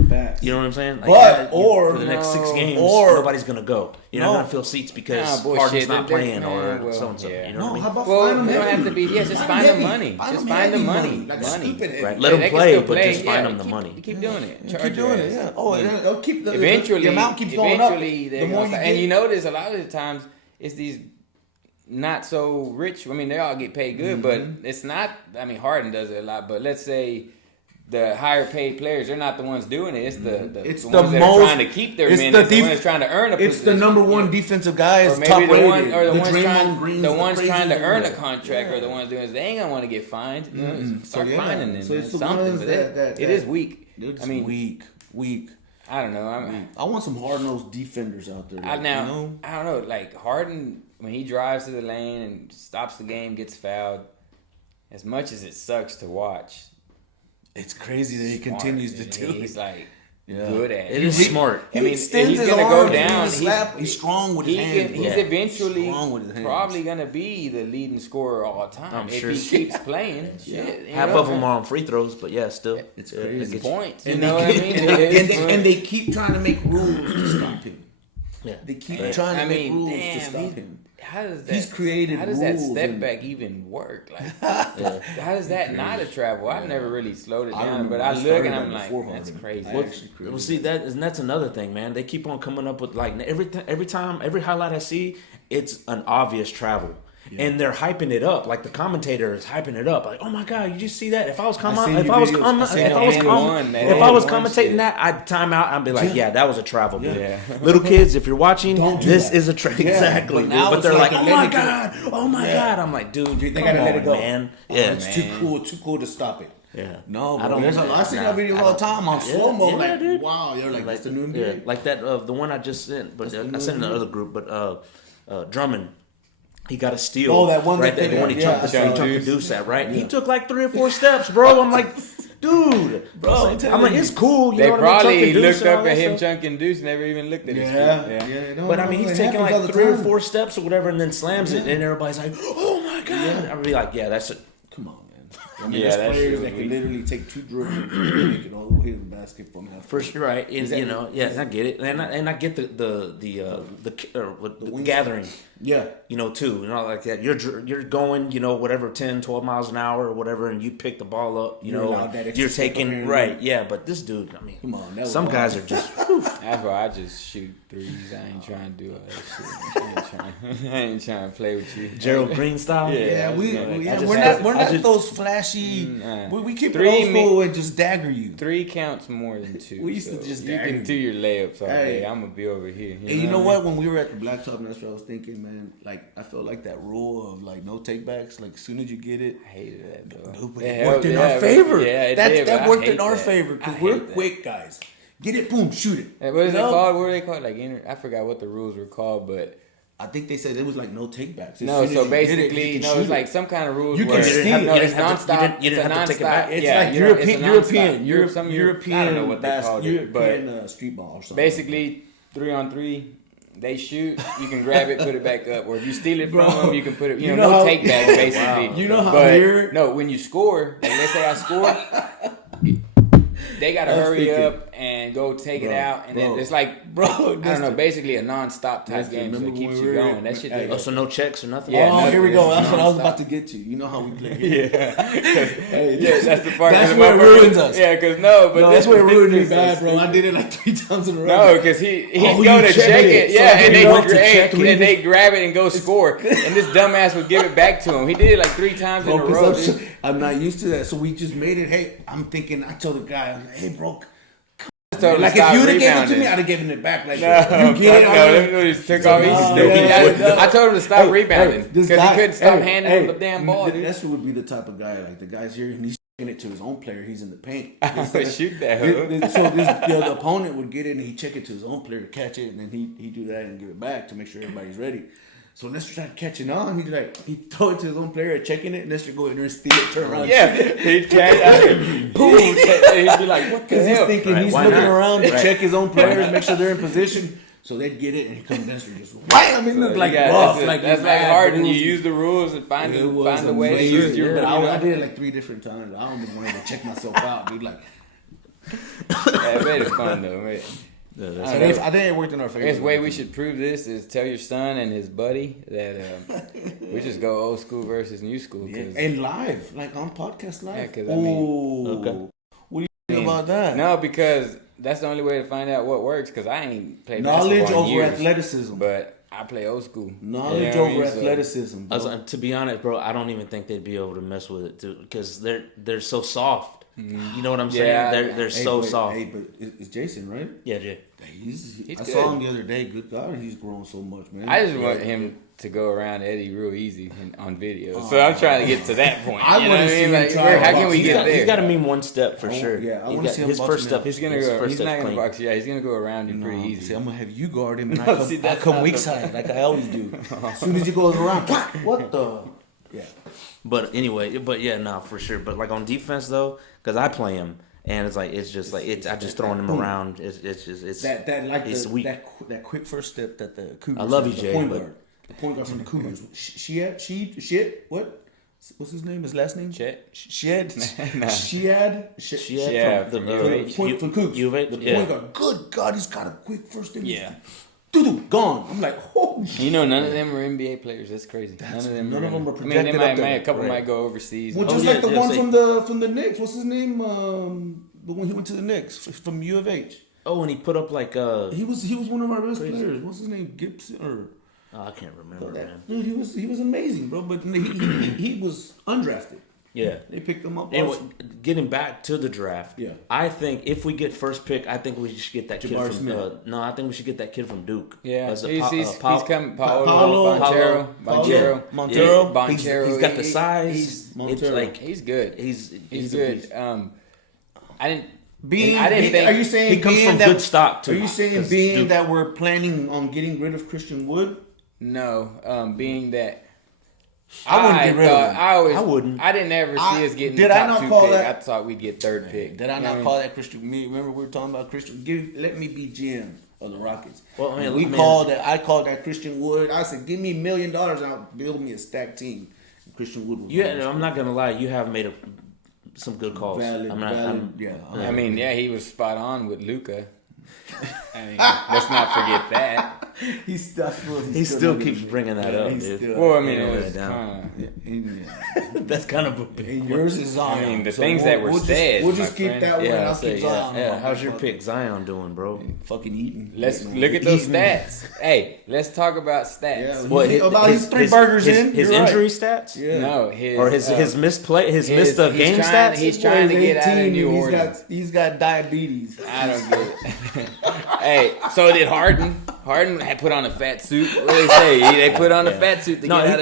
Facts. You know what I'm saying? Like, But, or- for the next 6 No, games, or- nobody's gonna go. You're No. not gonna fill seats because Nah, bullshit. Harden's not They're- playing or man, well, so and so. yeah. You know No, what I mean? how about Well, find them you don't heavy? have to be. Yeah, just Find find them them heavy. money. Find Just them find them heavy money. Like a Money. stupid heavy. Right. Let them they can play, still but play. just find them the keep- money. Keep doing it. You Charge keep your doing ass. it, yeah. Oh, and it'll keep the Eventually, amount keeps going up. eventually, The more you and get, you notice a lot of the times it's these not so rich. I mean, they all get paid good, but it's not. I mean, Harden does it a lot, but let's say the higher paid players, they're not the ones doing it. It's It's the the ones that most- are trying to keep their it's minutes. the The ones trying to earn a it's the position. number one Yeah. defensive guy Or is maybe top the rated. one, or the ones Draymond trying, Greens, the ones crazy trying to earn a ones. contract, Yeah. or the ones doing it. They ain't gonna want to get fined. You know, start yeah. finding them. So it's the something. ones But that it is weak. They're just I mean, weak. I don't know. I want some hard-nosed defenders out there. I like, now you know? I don't know. Like Harden, when he drives to the lane and stops the game, gets fouled. As much as it sucks to watch, It's crazy that he smart, continues to dude. do He's it. like Yeah. good at It it. is smart. I mean, extends he's his gonna arms, go down. He's strong with his hands. He's bro. eventually Strong with his hands. probably gonna be the leading scorer all time I'm if sure. he keeps playing. Shit, you Half know? of them are on free throws, but yeah, still, It's yeah, crazy. it gets you. points. You And know they what I keep- mean? and It is they- points. and they keep trying to make rules to stop him. Yeah. They keep Right. trying to I make mean, rules damn, to stop him. How does that? He's created How does that rules step and- back even work? Like, Yeah. how does that not a travel? I've never really slowed it I down, remember but I I look started and that I'm like, before that's Harden. crazy. I Well, actually created well, see that's another thing, man. They keep on coming up with like every time, every highlight I see, it's an obvious travel. and they're hyping it up. Like the commentator is hyping it up. Like, oh my god, you just see that? If I was commentating that, I'd time out. I'd be like, yeah, that was a travel. Yeah. Little kids, if you're watching, this is a exactly. But they're like, oh my god. I'm like, dude, they gotta let it go, man. Yeah, it's too cool to stop it. Yeah. No, bro. I see that video all the time on slow mo. Like, dude. Wow, you're like, that's the new NBA. Yeah, like that, the one I just sent, but I sent in the other group, but Drummond, he got a steal. Oh, that one right there, the one he chunked the deuce at, right? He took like 3 or 4 steps, bro. I'm like, dude, bro. I'm like, it's cool. You they know probably looked up at him chunking deuce, never even looked at his feet. Yeah. But I mean, he's taking like 3 or 4 steps or whatever, and then slams it, and everybody's like, oh my god. I'd be like, yeah, that's it. Come on. I mean, there's players that can literally take 2 dribbles and make it all the way to the basket from half. For sure, right? And, you know, I get it, and I get the gathering. Yeah, you know, too, you know, like that. You're going, you know, whatever 10, 12 miles an hour or whatever, and you pick the ball up. You know, you're taking right. Yeah, but this dude, I mean, come on, some guys are just. That's why I just shoot threes. I ain't trying to do all that shit. I ain't trying to play with you, Gerald Green style. Yeah, we're not those flashy. We keep it old school and just dagger you. 3 counts more than 2. We used to just you dagger can do your layups all day. I'm gonna be over here. You know what? When we were at the Blacktop, that's what I was thinking, man. Like, I felt like that rule of like no takebacks. Like, as soon as you get it, I hated that though. No, but it worked in our favor. Yeah, that worked in our favor because we're quick guys. Get it, boom, shoot it. What is it called? What were they called? Like, I forgot what the rules were called, but I think they said it was like no takebacks. No, so basically, it's like some kind of rules. You can steal it. No, it's nonstop. You didn't have to take it back. It's like European. I don't know what they called it, but street ball or something. Basically, 3-on-3. They shoot, you can grab it, put it back up. Or if you steal it from them, you can put it, no take back, basically. Wow. You know how weird? No, when you score, like let's say I score, they got to hurry up and go take it out. And then it's like, I don't know, basically a non-stop type game, so it keeps you going. That shit. So no checks or nothing? Yeah, here we go. That's what I was about to get to. You know how we play here. Yeah, that's the part. That's where it ruins us. Yeah, because that's where it ruined me bad, bro. I did it like 3 times in a row. No, because he'd go to check it. Yeah, and they grab it and go score. And this dumbass would give it back to him. He did it like 3 times in a row. I'm not used to that. So we just made it. Hey, I'm thinking, I told the guy, I'm like, hey, bro. Like if you would have given it to me, I'd have given it back. Like, you get it. No, he took off. I told him to stop rebounding because he couldn't stop handing him the damn ball. That's what would be the type of guy. Like the guy's here and he's checking it to his own player. He's in the paint. Shoot that. So the opponent would get it and he'd check it to his own player to catch it, and then he'd do that and give it back to make sure everybody's ready. So Nestor started catching on. He'd throw it to his own player, checking it, and Nestor go in there and steal it, turn around. Yeah, he'd catch. Boom! He'd be like, "What the hell?" Because he's thinking he's looking around to check his own players, make sure they're in position. So they'd get it, and he comes Nestor just wham! It looked like rough. That's like hard, and you use the rues and find a way to use your. But I did it like 3 different times. I almost wanted to check myself out, dude. Like, it made it fun though, man. I think it worked in our favor. I guess the way we should prove this is tell your son and his buddy that we just go old school versus new school. And live, like on podcast live. Yeah, because I mean, okay. What do you think about that? No, because that's the only way to find out what works. Because I ain't played knowledge basketball over in years, athleticism, but I play old school. Knowledge over athleticism. To be honest, bro, I don't even think they'd be able to mess with it because they're so soft. You know what I'm saying? Yeah, they're so soft. Hey, but it's Jason, right? Yeah, Jay. I saw him the other day. Good God, he's grown so much, man. I just want him to go around Eddie real easy on video. So I'm trying to get to that point. I want to see him try. How can we get there? He's got to mean one step for sure. Yeah, I want to see him his first step. He's gonna go. He's not gonna box. Yeah, he's gonna go around you pretty easy. See, I'm gonna have you guard him, and I come weak side like I always do. As soon as he goes around, what the? Yeah. But anyway, for sure. But like on defense though, because I play him. And I just throwing them around. It's weak. That quick first step that the Cougars. I love you, Jay. The point guard from the Cougars. What? What's his name? His last name? Chet. Shiad. From Cougs. The point guard. Good God, he's got a quick first step. Yeah. Gone. I'm like, oh shit. You know, none of them are NBA players. That's crazy. None of them are projected. I mean, a couple might go overseas. Well, just like the one from the Knicks. What's his name? The one he went to the Knicks from U of H. Oh, and he put up like he was one of our best players. What's his name? Gibson or Oh, I can't remember, man. Dude, he was amazing, bro. But he was undrafted. Yeah, they picked him up. Anyway, getting back to the draft, yeah, I think if we get first pick, I think we should get that kid from Smith. no, I think we should get that kid from Duke. Yeah, he's coming. Paolo Montero. He's got the size. He's good. He's good. I didn't think. Are you saying he comes from good stock too? Are you saying being that we're planning on getting rid of Christian Wood? No, being that. I wouldn't get rid of him. I wouldn't. I didn't ever see us getting the top 2 pick. I thought we'd get 3rd pick. Did I not call that Christian? Remember we were talking about Christian? Let me be GM of the Rockets. Well, I mean, I called that Christian Wood. I said, give me $1 million and I'll build me a stacked team. And Christian Wood. I'm not gonna lie. You have made some good calls. I mean, he was spot on with Luka. I mean, let's not forget that. He still keeps bringing that up, dude. Well, I mean, it was kind of... That's kind of a big... Yours is Zion. I mean, the things that were said. We'll just keep that one. I'll keep Zion. Yeah. How's your pick Zion doing, bro? Fucking eating. Let's look at those stats. Hey, let's talk about stats. Yeah, about his 3 burgers in. His injury stats? Yeah. No, his missed play, his missed game stats? He's trying to get out of New Orleans. He's got diabetes. I don't get it. Hey, so did Harden. Harden had put on a fat suit. What do they say? They put on a fat suit to get out of town.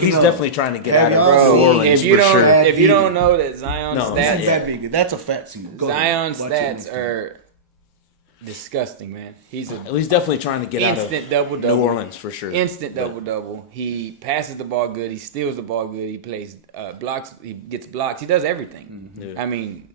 He's definitely trying to get out of New Orleans. If you don't know that Zion's stats, that's a fat suit. Zion's stats are disgusting, man. He's definitely trying to get out of New Orleans for sure. Instant double. He passes the ball good. He steals the ball good. He plays blocks. He gets blocks. He does everything. Mm-hmm. I mean.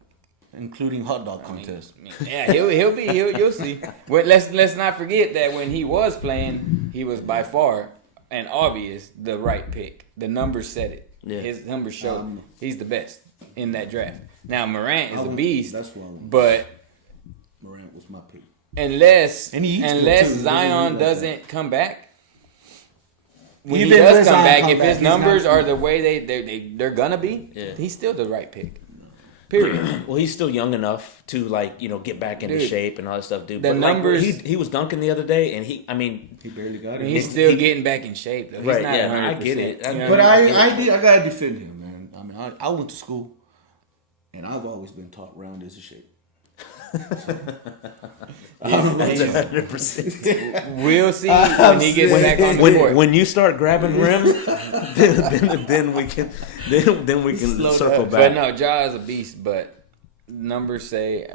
Including hot dog contest. Yeah, you'll see. But let's not forget that when he was playing, he was by far and obvious the right pick. The numbers said it. Yeah. His numbers showed he's the best in that draft. Now Morant is a beast. That's why. But Morant was my pick. Unless Zion doesn't come back. When he does come back, if his numbers are the way they're gonna be, he's still the right pick. Period. Well, he's still young enough to get back into shape and all that stuff, dude. The numbers he was dunking the other day, and he barely got it. He's still getting back in shape, though. He's right? Not I get it. But I gotta defend him, man. I mean, I went to school, and I've always been taught round is a shape. That's 100%. We'll see when he gets back on the court. When you start grabbing rim, then we can circle back. But no, Ja is a beast. But numbers say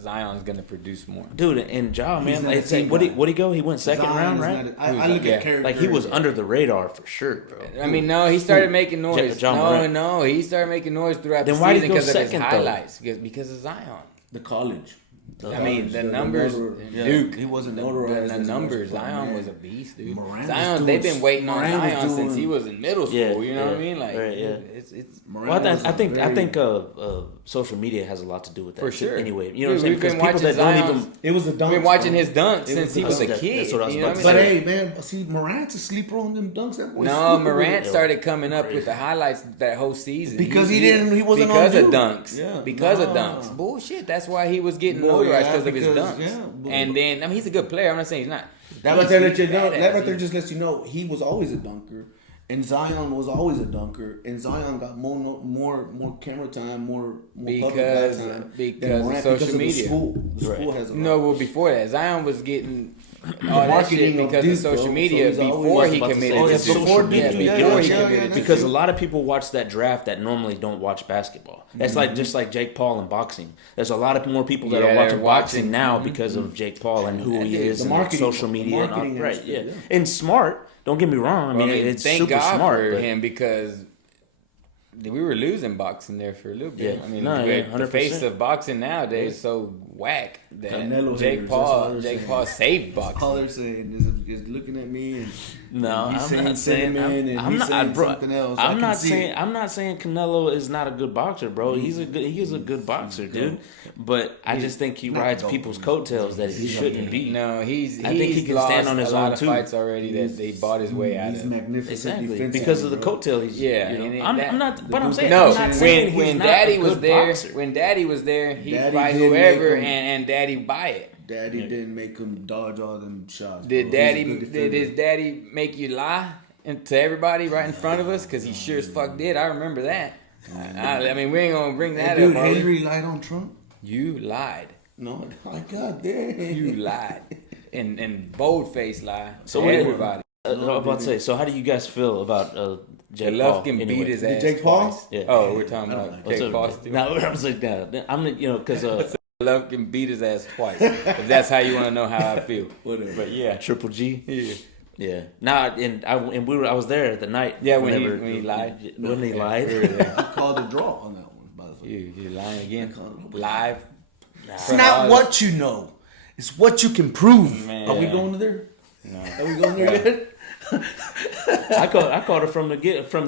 Zion's gonna produce more. Dude, and Ja, man, what he go? He went second round, right? I look at character. Like he was under the radar for sure, bro. I mean, no, he started making noise. He started making noise throughout the season because of his highlights, because of Zion. The college. I mean, the numbers. Duke. He wasn't notarized. The numbers. Zion was a beast, dude. Zion. They've been waiting on Zion since he was in middle school. You know what I mean? Like, it's. Well, I think social media has a lot to do with that. For sure. Anyway, you know what I'm saying? Because people that don't even. It was a dunk. We've been watching his dunks since he was a kid. That's what I was about to say. But hey, man, see, Morant's a sleeper on them dunks. No, Morant started coming up with the highlights that whole season because he wasn't on because of dunks. Yeah. Because of dunks. Bullshit. That's why he was getting notarized because of his dunks. Yeah, and then he's a good player. I'm not saying he's not. That right there just lets you know he was always a dunker, and Zion was always a dunker, and Zion got more camera time, more because of social media. The school has a lot. No, well before that, Zion was getting all that shit because of social media before he committed to before he committed. Because a lot of people watch that draft that normally don't watch basketball. That's just like Jake Paul in boxing. There's a lot of more people that are watching boxing now because of Jake Paul and who he is and social media and all. Right, yeah. And smart. Don't get me wrong. I mean, it's thank super God smart for him because we were losing boxing there for a little bit. Yeah. I mean, the face of boxing nowadays is so whack that Jake Paul saved boxing. All they're saying is looking at me and I'm not saying Canelo is not a good boxer, bro. He is a good boxer, dude. But I just think he rides people's coattails that he shouldn't be. No, I think he can stand on his own too. Fights already that they bought his way out of. He's magnificent. Exactly. Because of the coattails. I'm not. But I'm saying when Daddy was there, he fight whoever and Daddy buy it. Daddy didn't make him dodge all them shots. Did his daddy make you lie to everybody right in front of us? Because he sure as fuck did. I remember that. I mean, we ain't gonna bring that dude, up. Henry lied on Trump? You lied. No, my God, damn. You lied. And bold-faced lie So to everybody. I was about to say, so how do you guys feel about Jake Paul? Golovkin beat his ass Jake Paul? twice. Yeah. Oh, we're talking about Jake Paul still? No, I was like, I'm because Golovkin beat his ass twice. If that's how you want to know how I feel. Whatever. But yeah. Triple G. Yeah. Yeah. Nah, I was there the night. Yeah, when he lied. When he lied. I called a draw on that one, by the way. You lying again? Live? It's not what you know. It's what you can prove. Man. Are we going there? No. Are we going there yet? I called it from the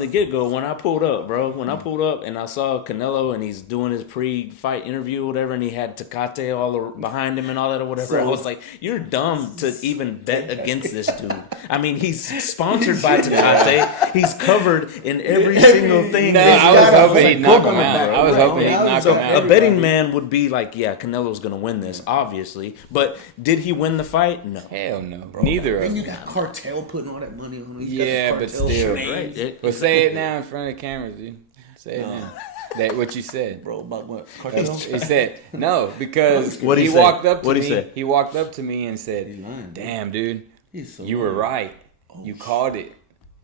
get go when I pulled up, bro. When I pulled up and I saw Canelo and he's doing his pre-fight interview or whatever, and he had Tecate all behind him and all that or whatever. I was like, you're dumb to even bet against this dude. I mean, he's sponsored by Tecate. He's covered in every single thing. No, I was hoping he'd knock him out. I was hoping he'd knock him out. A betting man would be like, yeah, Canelo's gonna win this, obviously. But did he win the fight? No. Hell no. Neither of And them. you got Cartel putting all that money on him. He's Yeah, got the but Cartel still. shades. Right. But say it now in front of the cameras, dude. Say it now. That what you said. Bro, about what? Cartel? He said no because What'd he he say? walked up to What'd me. he say? He walked up to me and said, He's lying, bro. "Damn, dude, He's so you were lying. right. You called it.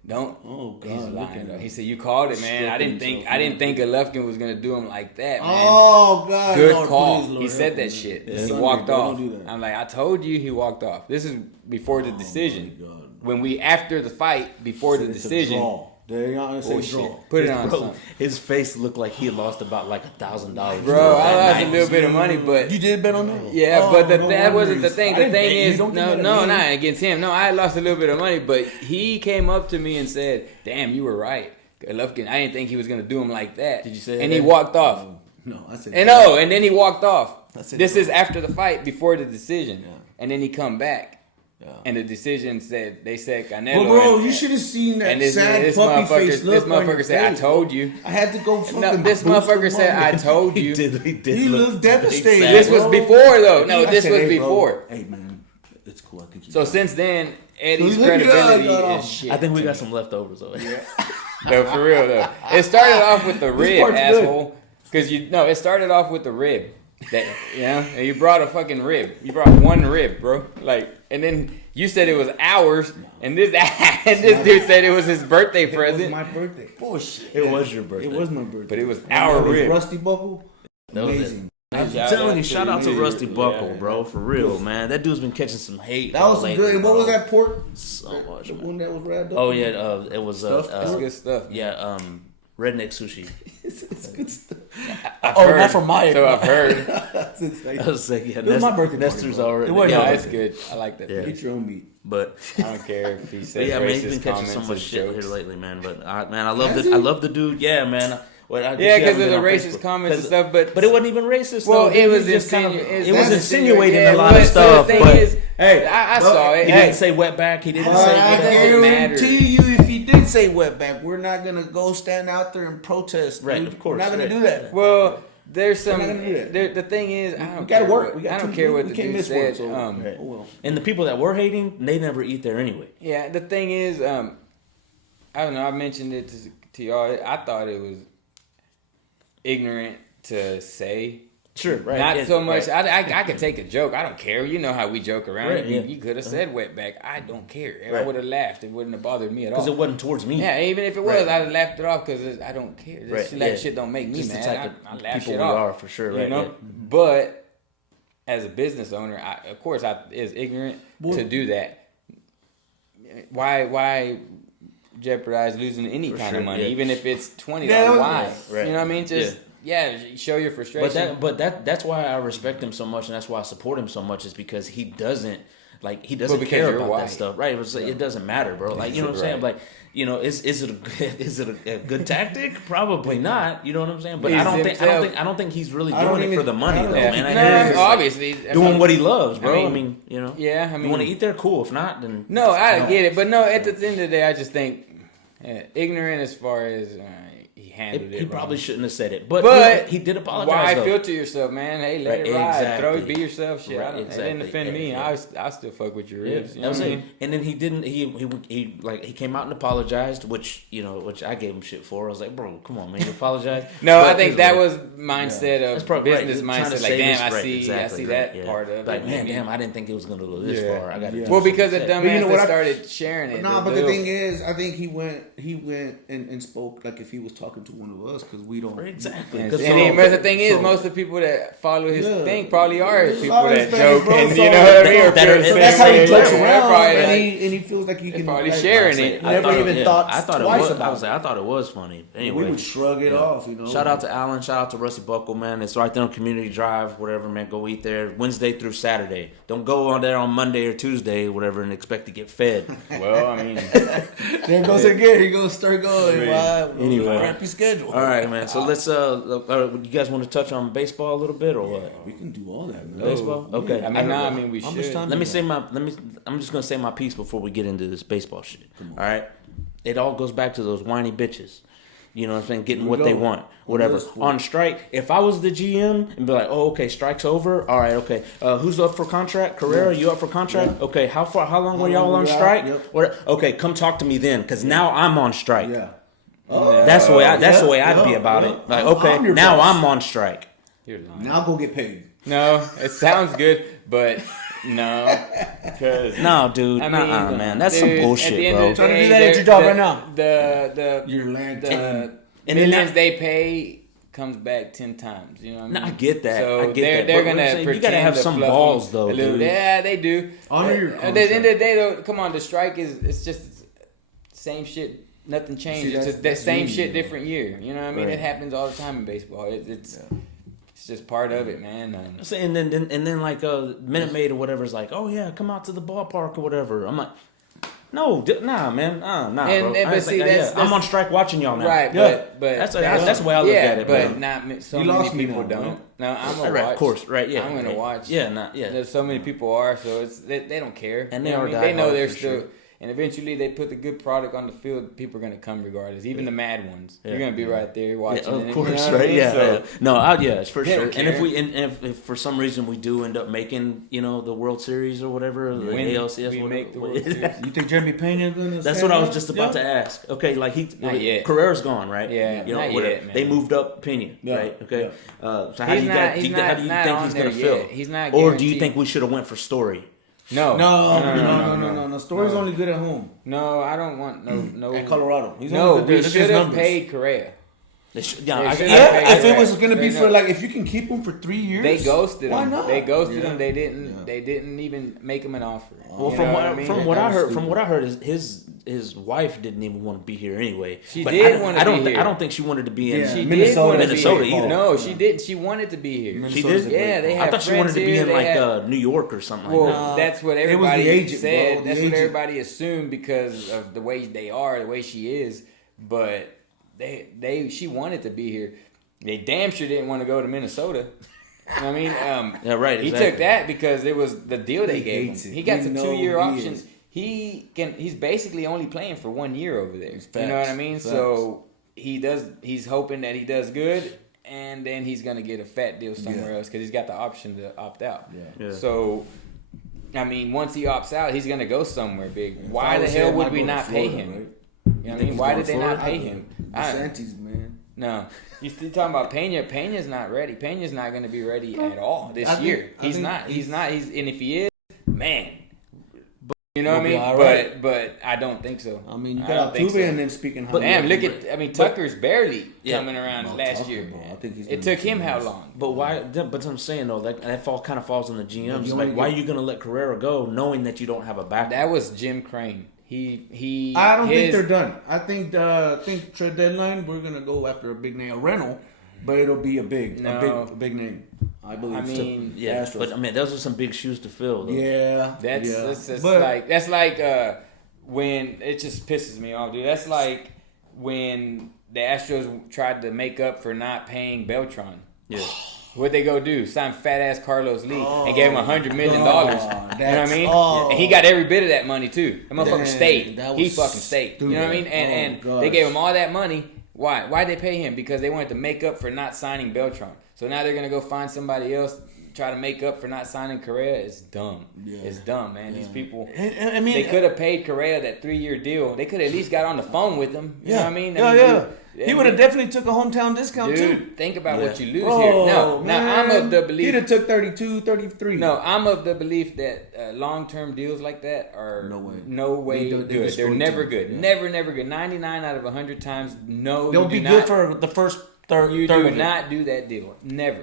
Don't." Oh, God. He's look lying. at Though. him. He said, "You called it, man. I didn't think Golovkin was gonna do him like that, man." Oh, God. Good Lord, call. please, Lord, He said help that me. shit. Yeah. He Sunday, walked bro, off. don't do that. I'm like, I told you he walked off. This is before the decision. my God. When we after the fight, before the It's a decision. draw. There you go. It's a draw. Bullshit. Put it on Bro, something. his face looked like he lost about like $1,000. Bro, I lost a little bit of money, but You did bet on that? yeah, Oh, but no that wasn't the wonder. thing. I The didn't thing bet. You is, don't do that no, to me. not against him. No, I lost a little bit of money, but he came up to me and said, "Damn, you were right, Golovkin. I didn't think he was gonna do him like that." Did you say And that? he walked off. No, I said. And no, and then he walked off. I said This no. is after the fight, before the decision, Yeah. and then he come back, Yeah. and the decision said they said Canelo. Well, bro, and, you should have seen that and this sad puppy face motherfucker, look this on your motherfucker said, "I face, told bro. you." I had to go fucking No, this boost motherfucker him said, up. "I told you." He did He look looked devastated. sad. This was bro. before though. No, I this said, was hey, bro, before. Hey, man, it's cool. I think you So got it. since then, Eddie's So look at credibility that, is shit. I think we to got me. some leftovers though. No, for real though. It started off with the rib, part's good. asshole. Because it started off with the rib. That and you brought a fucking rib. You brought one rib, bro. Like, and then you said it was ours, and this dude said it was his birthday It was present. my birthday. Bullshit. It was your birthday. It was my birthday. But it was And our that was rib. Rusty Buckle. That was it. Amazing. I'm Shout telling out you, to shout out to you. Rusty Buckle, Yeah. bro, for real, man. That dude's been catching some hate. That bro, was some lately, good. And what bro. was that pork? So much, The man. one that was wrapped up. Oh yeah, it was Stuff? That's good stuff. Man. yeah, redneck sushi. it's good stuff. I've Oh, heard, not from my. So I've heard. I was like, yeah, It was my birthday party, Nestor's bro. already. It was Yeah, your it's good. I like that. Yeah. Get your own meat. But I don't care if he but says yeah, man, he's racist been catching comments so much as shit jokes. here lately, man. But man, I love Has the he? I love the dude. Yeah, man. Well, I guess Yeah, you because haven't of the been on racist Facebook. comments and 'Cause- stuff, but it wasn't even racist. well, though. it was just kind of it it was was insinuating yeah, a lot of but stuff. The thing But is, Hey, I bro, saw it. he didn't say wetback. He didn't I say. doesn't matter. guarantee you, if he did say wetback, we're not gonna go stand out there and protest. Right, dude. of course, We're not gonna right. do that. Well, there's some. We're not gonna do that. The thing is, I don't We gotta care work. what- We got I don't two- care what we the can't dude miss said. work, so- Right. Oh well. And the people that were hating, they never eat there anyway. Yeah, the thing is, I don't know. I mentioned it to y'all. I thought it was ignorant to say. Sure, right. Not yeah, so much. right. I could take a joke. I don't care. You know how we joke around. Right, yeah. You could have said wetback. I don't care. I Right. would have laughed. It wouldn't have bothered me at all. Because it wasn't towards me. Yeah, even if it was, Right. I'd have laughed it off because I don't care. Right, That yeah. shit don't make me Just the mad. type I of laugh people shit we off. are, for sure, right, You know, yeah. but as a business owner, of course, is ignorant to do that. Why jeopardize losing any For kind sure, of money, yeah. even if it's $20? Yeah, Why? right. You know what I mean? Just show your frustration. But that's why I respect him so much, and that's why I support him so much. Is because he doesn't because care you're about white. that stuff, right? It doesn't matter, bro. Like, you know what I'm saying? Right. Like, you know, is it a good tactic? Probably not. You know what I'm saying? But He's I don't himself. think he's really I don't doing it for even- the money I though, don't Yeah. man. I No, hear I he's mean, obviously doing what he loves, bro. I mean, mean, you know. yeah, I mean, you want to eat there, cool. If not, then No, I get it, but no. At the end of the day, I just think ignorant as far as handled it. He probably shouldn't have said it, but he did apologize. Why though. filter yourself, man? Hey, let it ride. Exactly. Be yourself. Shit, Right, it didn't offend me. I still fuck with your ribs. You know what I mean? And then he didn't. He came out and apologized, which I gave him shit for. I was like, bro, come on, man, you apologize. No, but I think that was mindset of business mindset. Like, damn, I see that part of it. Like, man, damn, I didn't think it was gonna go this far. I got well, because the dumbass that started sharing it. No, but the thing is, I think he went and spoke like if he was talking to one of us because we don't exactly. But the thing is, most of the people that follow his thing probably are people that joke and you know what I mean. That's how he jokes around, and he feels like he can probably sharing it. Never even thought twice about it. I thought it was funny. Anyway, we would shrug it off, you know. Shout out to Alan. Shout out to Rusty Buckle, man. It's right there on Community Drive, whatever, man. Go eat there Wednesday through Saturday. Don't go on there on Monday or Tuesday, whatever, and expect to get fed. Well, I mean, there goes again. He goes start going. Anyway, crappy schedule. All right, man. So let's you guys want to touch on baseball a little bit or what? We can do all that, man. Baseball? Okay. I mean, we should. I'm just gonna say my piece before we get into this baseball shit. All right. It all goes back to those whiny bitches. You know what I'm saying? Getting what they want. Whatever. On strike, if I was the GM and be like, oh, okay, strike's over. All right, okay. Who's up for contract? Carrera, you up for contract? Yeah. Okay, how long were y'all on strike? Yep. Okay, come talk to me then, because now I'm on strike. Yeah. That's the way I'd be about it. Like, okay, now I'm on strike. Now go get paid. No, it sounds good, but no. No, dude. Man. That's some bullshit, bro. Trying to do that at your job right now. The millions they pay comes back 10 times. You know what I mean? No, I get that. So I get they're that. gonna pretend you gotta have some balls, though, dude. Yeah, they do. Honor your contract. At the end of the day, though, come on, the strike it's just same shit. Nothing changed. It's just that same shit, different year. You know what I mean? Right. It happens all the time in baseball. It's just part of it, man. And then like Minute Maid or whatever is like, oh yeah, come out to the ballpark or whatever. I'm like, no, man, nah, bro. But see, I'm on strike watching y'all now. Right, but that's the way I look at it. But not so many people don't. No, I'm gonna watch. Of course, right? Yeah, I'm gonna watch. Yeah. There's so many people are, so they don't care. And they know they're still. Sure. And eventually, they put the good product on the field. People are gonna come regardless. Even the mad ones, you're gonna be right there watching. Yeah, of course, right? It's for sure. And if for some reason we do end up making, the World Series or whatever, the ALCS, make the World Series. You think Jeremy Pena gonna? That's what I was just about to ask. Okay, like Carrera's gone, right? Yeah, not yet, man. They moved up Pena, right? Okay. So how do you think he's gonna feel? He's not. Or do you think we should have went for Story? No. Story's only good at home. No, I don't want no. At Colorado. We should have paid Correa. If it was gonna be for if you can keep him for 3 years, they ghosted him. Why not? They ghosted him. They didn't. They didn't even make him an offer. Well, from what I heard, his wife didn't even want to be here anyway. She did want to be here. I don't think she wanted to be in Minnesota either. No, she did. She wanted to be here. She did. Yeah, they had. I thought she wanted to be in New York or something. Well, that's what everybody said. That's what everybody assumed because of the way they are, the way she is. But she wanted to be here. They damn sure didn't want to go to Minnesota. You know what I mean? Yeah, right. He took that because it was the deal they gave him. He got the 2-year options. He's basically only playing for 1 year over there. You know what I mean? Facts. So he's hoping that he does good, and then he's gonna get a fat deal somewhere else because he's got the option to opt out. Yeah. So I mean, once he opts out, he's gonna go somewhere big. Why the hell would we not pay him? Right? You know what I mean? Why did they not pay him? DeSantis, man. No. You're still talking about Pena. Pena's not ready. Pena's not going to be ready at all this year. He's not. And if he is, man. You know what I mean? Right. But I don't think so. I mean, you got Altuve and then speaking. But damn, look at Tucker's barely coming around last year. I think it took him how long? But why? But I'm saying though, that kind of falls on the GMs. Like, why are you going to let Carrera go, knowing that you don't have a backup? That was Jim Crane. I don't think they're done. I think trade deadline we're gonna go after a big name, a rental, but it'll be a big name. I believe. I mean, Astros. But I mean, those are some big shoes to fill. Though. Yeah, that's like when it just pisses me off, dude. That's like when the Astros tried to make up for not paying Beltran. Yeah. What'd they go do? Sign fat ass Carlos Lee and gave him $100 million. You know what I mean? And he got every bit of that money too. That motherfucker stayed. He fucking stayed. You know what I mean? And they gave him all that money, Why? Why'd they pay him? Because they wanted to make up for not signing Beltran. So now they're gonna go find somebody else, try to make up for not signing Correa. It's dumb. Yeah. It's dumb, man. Yeah. These people. I mean, they could have paid Correa that 3-year deal. They could have at least got on the phone with him. You know what I mean? He would have definitely took a hometown discount too. Dude, think about what you lose here. No, now I'm of the belief he'd have took 32, 33. No, I'm of the belief that long-term deals like that are no way good. They're never good. Yeah. Never good. 99 out of 100 times, no. They'll be good for the first third. You do not do that deal. Never.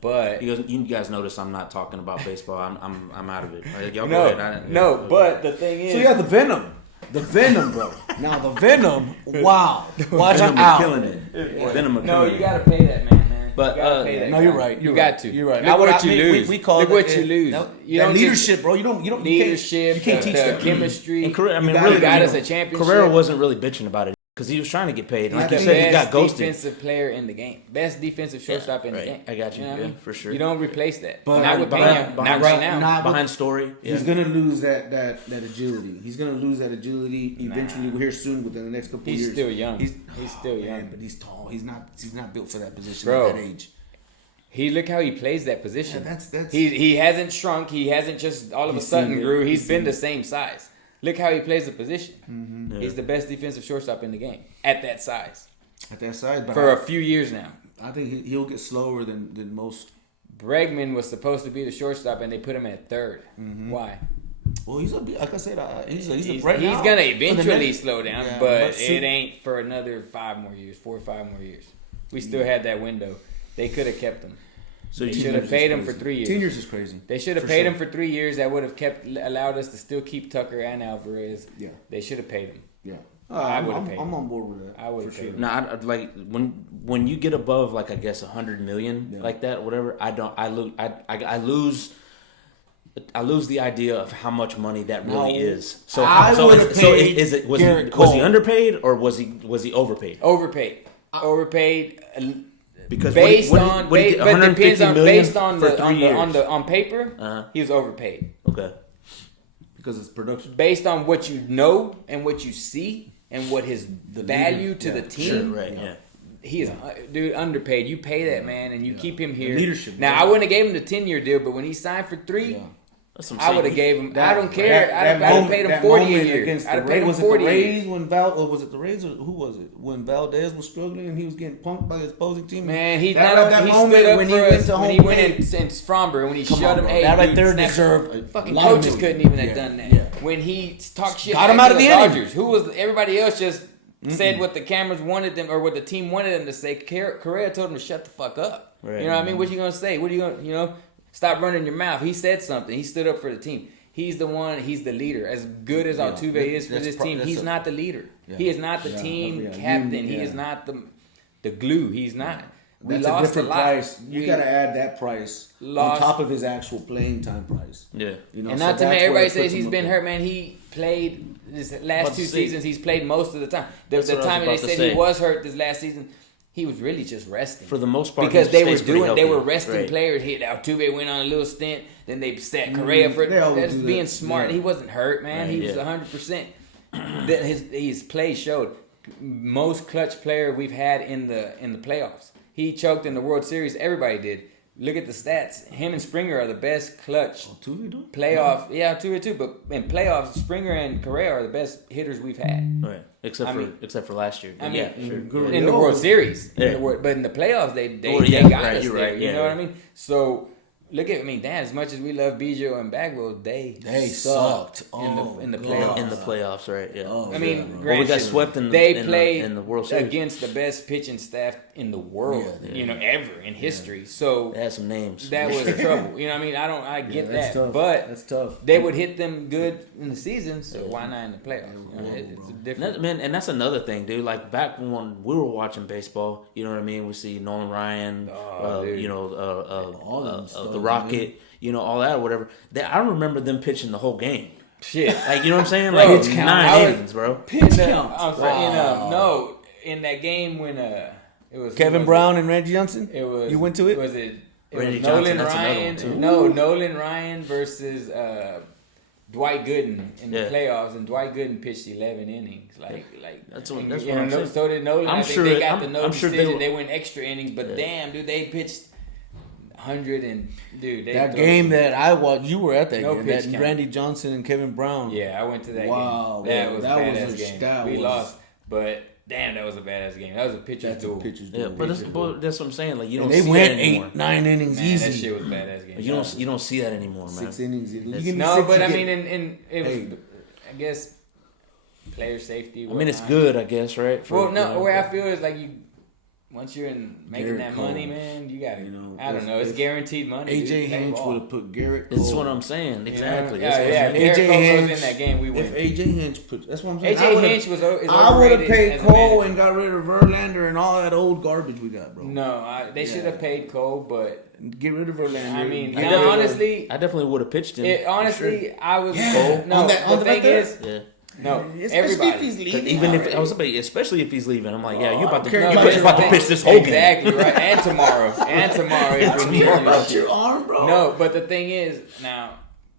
But you guys notice I'm not talking about baseball. I'm out of it. Y'all no, go ahead. But the thing is, so you got the Venom. The Venom, bro. Now the Venom, wow. Watch Venom out. Killing it. Yeah. Venom you gotta pay that man. But you're right. You got to. You're right. Look what you lose. We call Look it what you lose. You don't leadership, bro. You don't leadership. You can't teach that. Chemistry. And Carrera, really got us a championship. Carrera wasn't really bitching about it because he was trying to get paid. Like you said, he got ghosted. Best defensive player in the game. Best defensive shortstop in the game. I got you. You know what I mean? For sure. You don't replace that. But not with Pena. Not right now. Behind Story. He's gonna lose that agility. He's gonna lose that agility eventually here soon within the next couple years. He's still young. He's still young. Man, but he's tall. He's not built for that position Bro, at that age. Look how he plays that position. Yeah, that's he hasn't shrunk. He hasn't just all of a sudden grew. He's been the same size. Look how he plays the position. Mm-hmm. Yeah. He's the best defensive shortstop in the game at that size. But for a few years now. I think he'll get slower than most. Bregman was supposed to be the shortstop, and they put him at third. Mm-hmm. Why? Well, like I said, he's gonna eventually slow down, but it ain't for another 4 or 5 more years. We still had that window. They could have kept him. So they should have paid him for 3 years. 10 years is crazy. They should have paid him for 3 years. That would have allowed us to still keep Tucker and Alvarez. Yeah. They should have paid him. Yeah. I would have paid him. I'm on board with that. I would have paid him. Now, like when you get above like I guess 100 million like that or whatever, I lose the idea of how much money that really is. So was he underpaid or was he overpaid? Overpaid. Because based on paper, he was overpaid. Okay. Because it's production. Based on what you know and what you see and what his value to the team. Sure, right. Yeah. He is, dude, underpaid. You pay that man and you keep him here. Leadership. Now I wouldn't have gave him the 10-year deal, but when he signed for 3. Yeah. I would have gave him. I don't care. I'd have paid him 40 a year. I'd have paid him 40 a year. Was it the Rays or who was it? When Valdez was struggling and he was getting punked by his opposing team. Man, he stood up when he went in since Fromber when he shut him. Hey, that right there deserved. Fucking coaches couldn't even have done that. Yeah. When he talked shit got him out of the Dodgers, who was everybody else just said what the cameras wanted them or what the team wanted them to say. Correa told him to shut the fuck up. Right. You know what I mean? What you gonna say? What are you gonna stop running your mouth? He said something. He stood up for the team. He's the one. He's the leader. As good as Altuve is for this team, he's not the leader. Yeah. He is not the team captain. He is not the glue. He's not. We That's lost a different a lot. price. You got to add that price on top of his actual playing time price. Yeah. And not to make everybody says he's been hurt, man. He played this last 2 seasons. He's played most of the time. The time they said he was hurt this last season, he was really just resting for the most part because they were resting players. Altuve went on a little stint, then they set Correa for that's being smart. Yeah. He wasn't hurt, man. Right, he was 100%. His play showed most clutch player we've had in the playoffs. He choked in the World Series. Everybody did. Look at the stats. Him and Springer are the best clutch playoff. Yeah, Altuve too. But in playoffs, Springer and Correa are the best hitters we've had. Right. Except for last year. I mean, in the World Series. But in the playoffs, they got us there. Right, you know what I mean? So look at as much as we love Biggio and Bagwell, they sucked in the playoffs. In the playoffs, right? Yeah. Oh, granted, we got swept in the World Series against the best pitching staff in the world, ever in history. So they had some names. That was trouble. You know what I mean? I get that, tough. but that's tough. They would hit them good in the season, so why not in the playoffs? It's a different. And that's another thing, dude. Like back when we were watching baseball, you know what I mean? We see Nolan Ryan, the Rocket, all that or whatever. I remember them pitching the whole game. Shit, like you know what I'm saying? Like it's 9 innings, bro. Pitch count. In that game when it was Kevin Brown and Randy Johnson. It was. You went to it? Was it? Randy Nolan Johnson, Ryan. No, Nolan Ryan versus Dwight Gooden in the playoffs, and Dwight Gooden pitched 11 innings. That's what I'm saying. So did Nolan. I'm I sure think they got the no I'm sure decision. They went extra innings, but damn, dude, they pitched 100 and dude. That game that I watched, you were at that game. That count. Randy Johnson and Kevin Brown. Yeah, I went to that game. Wow, That was a badass game. We was- lost, but damn, that was a badass game. That was a pitcher's duel. Yeah, but that's what I'm saying. Like you don't. They see went that anymore. 8-9 innings Man, easy. that shit was a badass game. You don't see that anymore, man. 6 innings. No, but I mean, it was, I guess, player safety. I mean, it's good, I guess, right? Well, no, the way I feel is like once you're making Garrett that Cole. money, man, you gotta. I don't if- know. It's guaranteed money. AJ dude. Hinch would have put Garrett Cole. That's what I'm saying. Exactly. Yeah, That's yeah. what If I'm saying. Garrett Cole Hinch- was in that game, we win. If AJ Hinch put, that's what I'm saying. AJ Hinch is I would have overrated paid as a Cole manager. and got rid of Verlander and all that old garbage we got, bro. No, they should have paid Cole, but Get rid of Verlander. I mean, Get now, rid of- honestly, I definitely would have pitched him. honestly, I was Yeah. no. On that- on the the thing right there? is, Yeah. no, Especially everybody. if he's leaving. Even if already. I was about, especially if he's leaving, I'm like, yeah, you're about to, care you're about about your to arm. pitch this whole game. Exactly right, and tomorrow if we need Care you. about your arm, bro. No, but the thing is, now,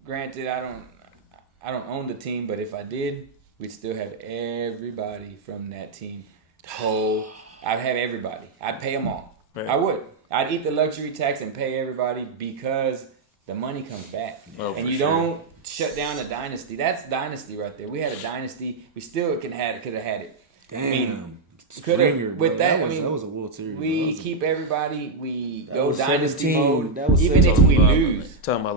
granted, I don't own the team, but if I did, we'd still have everybody from that team. I'd have everybody. I'd pay them all. Right. I would. I'd eat the luxury tax and pay everybody because the money comes back. Oh, and for you sure. don't shut down a dynasty. That's dynasty right there. We had a dynasty. We still could have had it. Damn. I mean, Springer, bro. with that, I mean, that was a World Series. we keep everybody. We That go was dynasty 17. mode. That was Even if 17. we lose, Talking about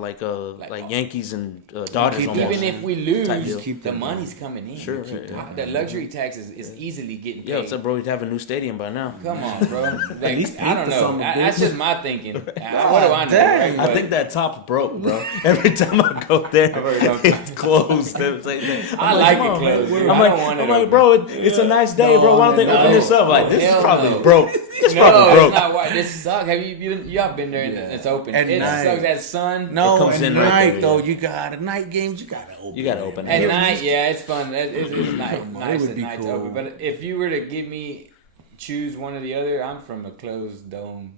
like Yankees and Dodgers keep- almost. even if we Type lose, deal. Keep the them money's coming in. Sure, Keep yeah. the luxury tax is easily getting paid. Yeah, it's bro, you'd have a new stadium by now. Come on, bro. Like, least I don't paint the know. summer That's business. just my thinking. What do I know? dang. Right? I think that top's broke, bro. Every time I go there, heard about it's closed. It's like, I like it come on, closed. man. dude. I'm I like, don't want it I'm like, open. bro, it's a nice day, bro. Why don't they open this up? Like, this is Hell probably no. broke. It's probably No, broke. it's not why. This sucks. Have y'all been there? And it's open. At It night. sucks. That sun. No, It comes at in right night there, though, yeah. you got at night games. You gotta open. You gotta open At it. night, yeah, it's fun. It's nice, Come on, nice it would at be night to cool. open. But if you were to give me choose one or the other, I'm from a closed dome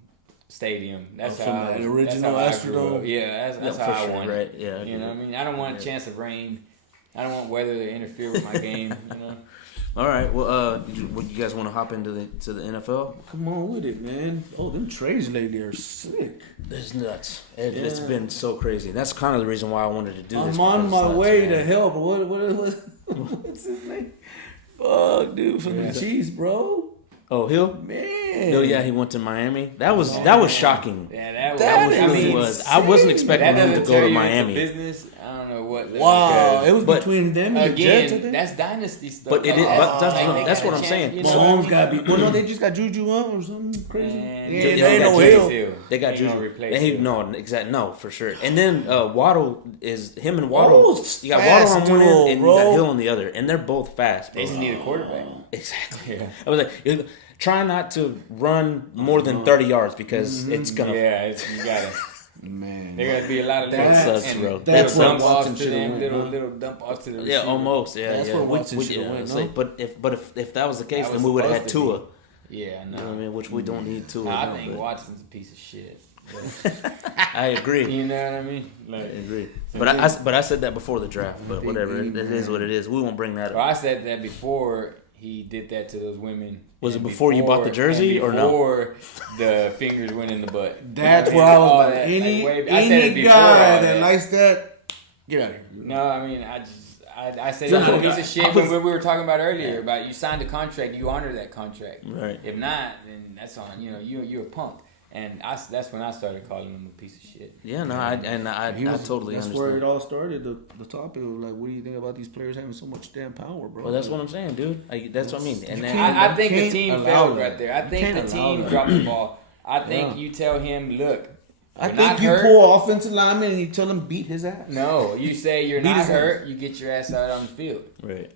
stadium. That's From how the that's original how I grew Astrodome? up. Yeah, that's Yeah, how for I sure, want right? it. Yeah, You know what I mean? I don't want a chance of rain. I don't want weather to interfere with my game. You know. All right. Well, you guys want to hop into the NFL? Come on with it, man. Oh, them trades lately are sick. It's nuts. It's been so crazy. That's kind of the reason why I wanted to do this. I'm on because my it's nuts, way man. to help. What's his name? Fuck, dude, from the Chiefs, bro. Oh, Hill? Man. Oh yeah, he went to Miami. That was shocking. Yeah, That was. is I mean, was. I wasn't expecting that him to doesn't go tell to you Miami. It's a business. I don't know what. Wow, it was But- between them and the Jets. I Again, think. that's dynasty stuff. But it is. Like, But they that's got what a I'm chance, saying. you So know? Mahomes got beat. Well, no, they just got Juju up or something crazy. Man, Yeah, they they ain't got no Juju. Hill. They got Ain't gonna Juju. replace He, him. no, exactly. No, for sure. And then Waddle is him and Waddle. Waddle's You got fast Waddle on one duo, end and bro. you got Hill on the other, and they're both fast. They Bro. just need a quarterback. Exactly. Yeah. I was like, try not to run more than 30 yards because it's gonna. Yeah, you gotta. Man. There gotta be a lot of That little, sucks, and bro. That's little what dump offs Watson to should've them, went, little huh? little dump offs to the Yeah, receiver. almost. Yeah, That's yeah. where Watson should've yeah, went, it's no? like, but if that was the case, That then was we would have had supposed to Tua. Yeah, You know what I no. mean? Which we don't need Tua. I now, think but- Watson's a piece of shit. I agree. You know what I mean? I Like, agree. But I said that before the draft. But whatever, it is what it is. We won't bring that well, up. I said that before he did that to those women. Was it and before you bought the jersey or no? Before the fingers went in the butt. That's where I was All like, that, any I said it before guy all that that. likes that, get out of here. No, I mean, I said No, he's a no, piece of shit I was- when we were talking about earlier about you signed a contract, you honor that contract. Right. If not, then that's on you're a punk. And that's when I started calling him a piece of shit. Yeah, no, I totally That's understand. where it all started. The topic was like, what do you think about these players having so much damn power, bro? Well, that's what I'm saying, dude. That's what I mean. And then, can't- I think the can't team allow failed that. right there. I You think can't the allow team that. dropped the ball. I think Yeah. you tell him, look, I you're think not you hurt. pull offensive lineman and you tell him beat his ass. No, you say you're Beat not his ass. hurt. You get your ass out on the field. right,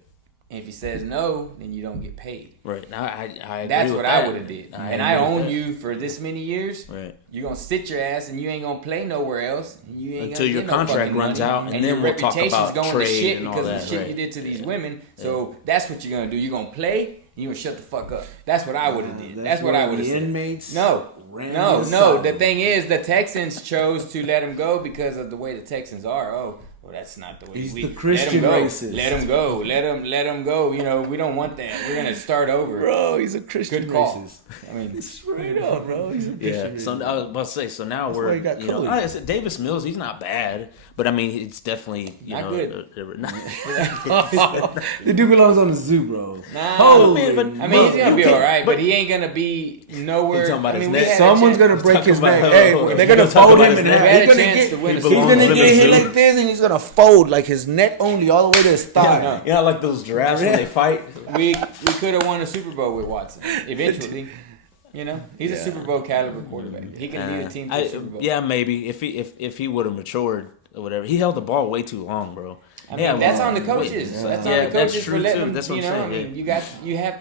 And if he says no, then you don't get paid. right. Now I agree That's with what that. I would have did. I And I agree with own that. you for this many years. Right. You're gonna sit your ass and you ain't gonna play nowhere else. And you ain't Until gonna your get no contract fucking runs money. out, and then your we'll talk reputation's about going to trade shit and all because of that, the shit right. you did to these women. So that's what you're gonna do. You're gonna play and you're gonna shut the fuck up. That's what I would have did. That's what I would have The said. inmates. No. ran No. aside. The thing is, the Texans chose to let him go because of the way the Texans are. Oh, well, Well, that's not the way. He's we the Christian let him go. racist. Let him go. Let him go. You know, we don't want that. We're gonna start over. Bro, he's a Christian Good call. racist. I mean, Straight up, bro. He's a Christian Yeah. racist. So I was about to say. So now That's we're why he got colored. I said Davis Mills. He's not bad, but I mean, it's definitely Not good. The dude belongs on the zoo, bro. nah. Holy I mean, he's gonna be all right, but he ain't gonna be nowhere. You talking about I mean, his we neck? had a Someone's chance- gonna break talking his about- neck. Hey, hold on. they're gonna You talking fold about him his in neck? half. We had He's a gonna chance get. to win a He's Super Bowl. gonna Belongs get in the hit zoo. like this, and he's gonna fold like his neck only all the way to his thigh. You know, like those giraffes when they fight. We could have won a Super Bowl with Watson eventually. You know, he's a Super Bowl caliber quarterback. He can lead a team to a Super Bowl. Yeah, maybe if he would have matured or whatever. He held the ball way too long, bro. I mean, that's on the coaches. That's on the coaches for letting them. That's what You I'm know, I saying. mean, you have.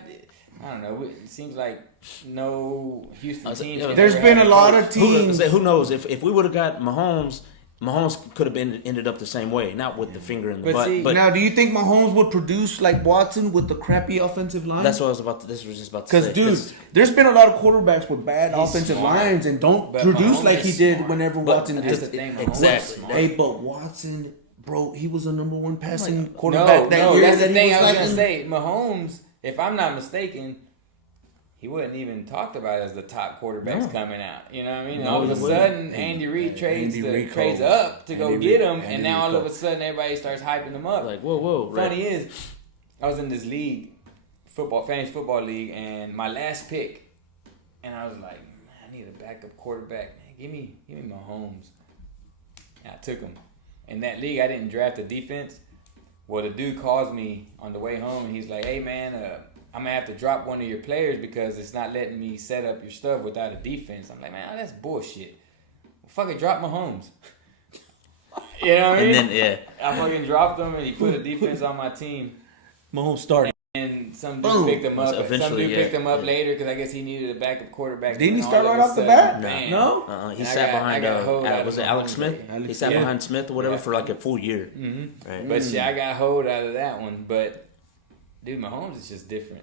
I don't know. It seems like no Houston team. There's been a lot of teams. Who knows? If we would have got Mahomes could have been ended up the same way, not with the finger in the But butt. see, but Now, do you think Mahomes would produce like Watson with the crappy offensive line? that's what I was about. This was just about to say. Because, dude, there's been a lot of quarterbacks with bad He's offensive smart. lines and don't But produce Mahomes like he is did smart. whenever But Watson That's did. the thing. Mahomes is Exactly. smart. Hey, but Watson, bro, he was the number one passing No, quarterback that year. that's the that thing he I was was like gonna in- say. Mahomes, if I'm not mistaken, he wasn't even talked about as the top quarterbacks coming out. You know what I mean? No, All of he a wasn't. sudden, Andy Reid trades up to go Andy get Reid- him, Andy and now Reid all of a sudden everybody starts hyping him up. Like whoa, right. Funny is, I was in this league, fantasy football league, and my last pick, and I was like, man, I need a backup quarterback. Man, give me Mahomes. And I took him. In that league, I didn't draft a defense. Well, the dude calls me on the way home, and he's like, hey, man, I'm going to have to drop one of your players because it's not letting me set up your stuff without a defense. I'm like, man, that's bullshit. Well, fucking drop Mahomes. You know what I mean? And then I fucking dropped him, and he put a defense on my team. Mahomes started. And some dude Boom. picked him up. Eventually, Some dude yeah. picked him up later because I guess he needed a backup quarterback. Didn't he And start all of right a off the sudden, bat? bam. No? he And I sat got- behind. I got hold out Was of it Alex Mahomes Smith? there. He sat Yeah. behind Smith or whatever Yeah. for like a full year. Mm-hmm. Right. But I got hold out of that one. But dude, Mahomes is just different.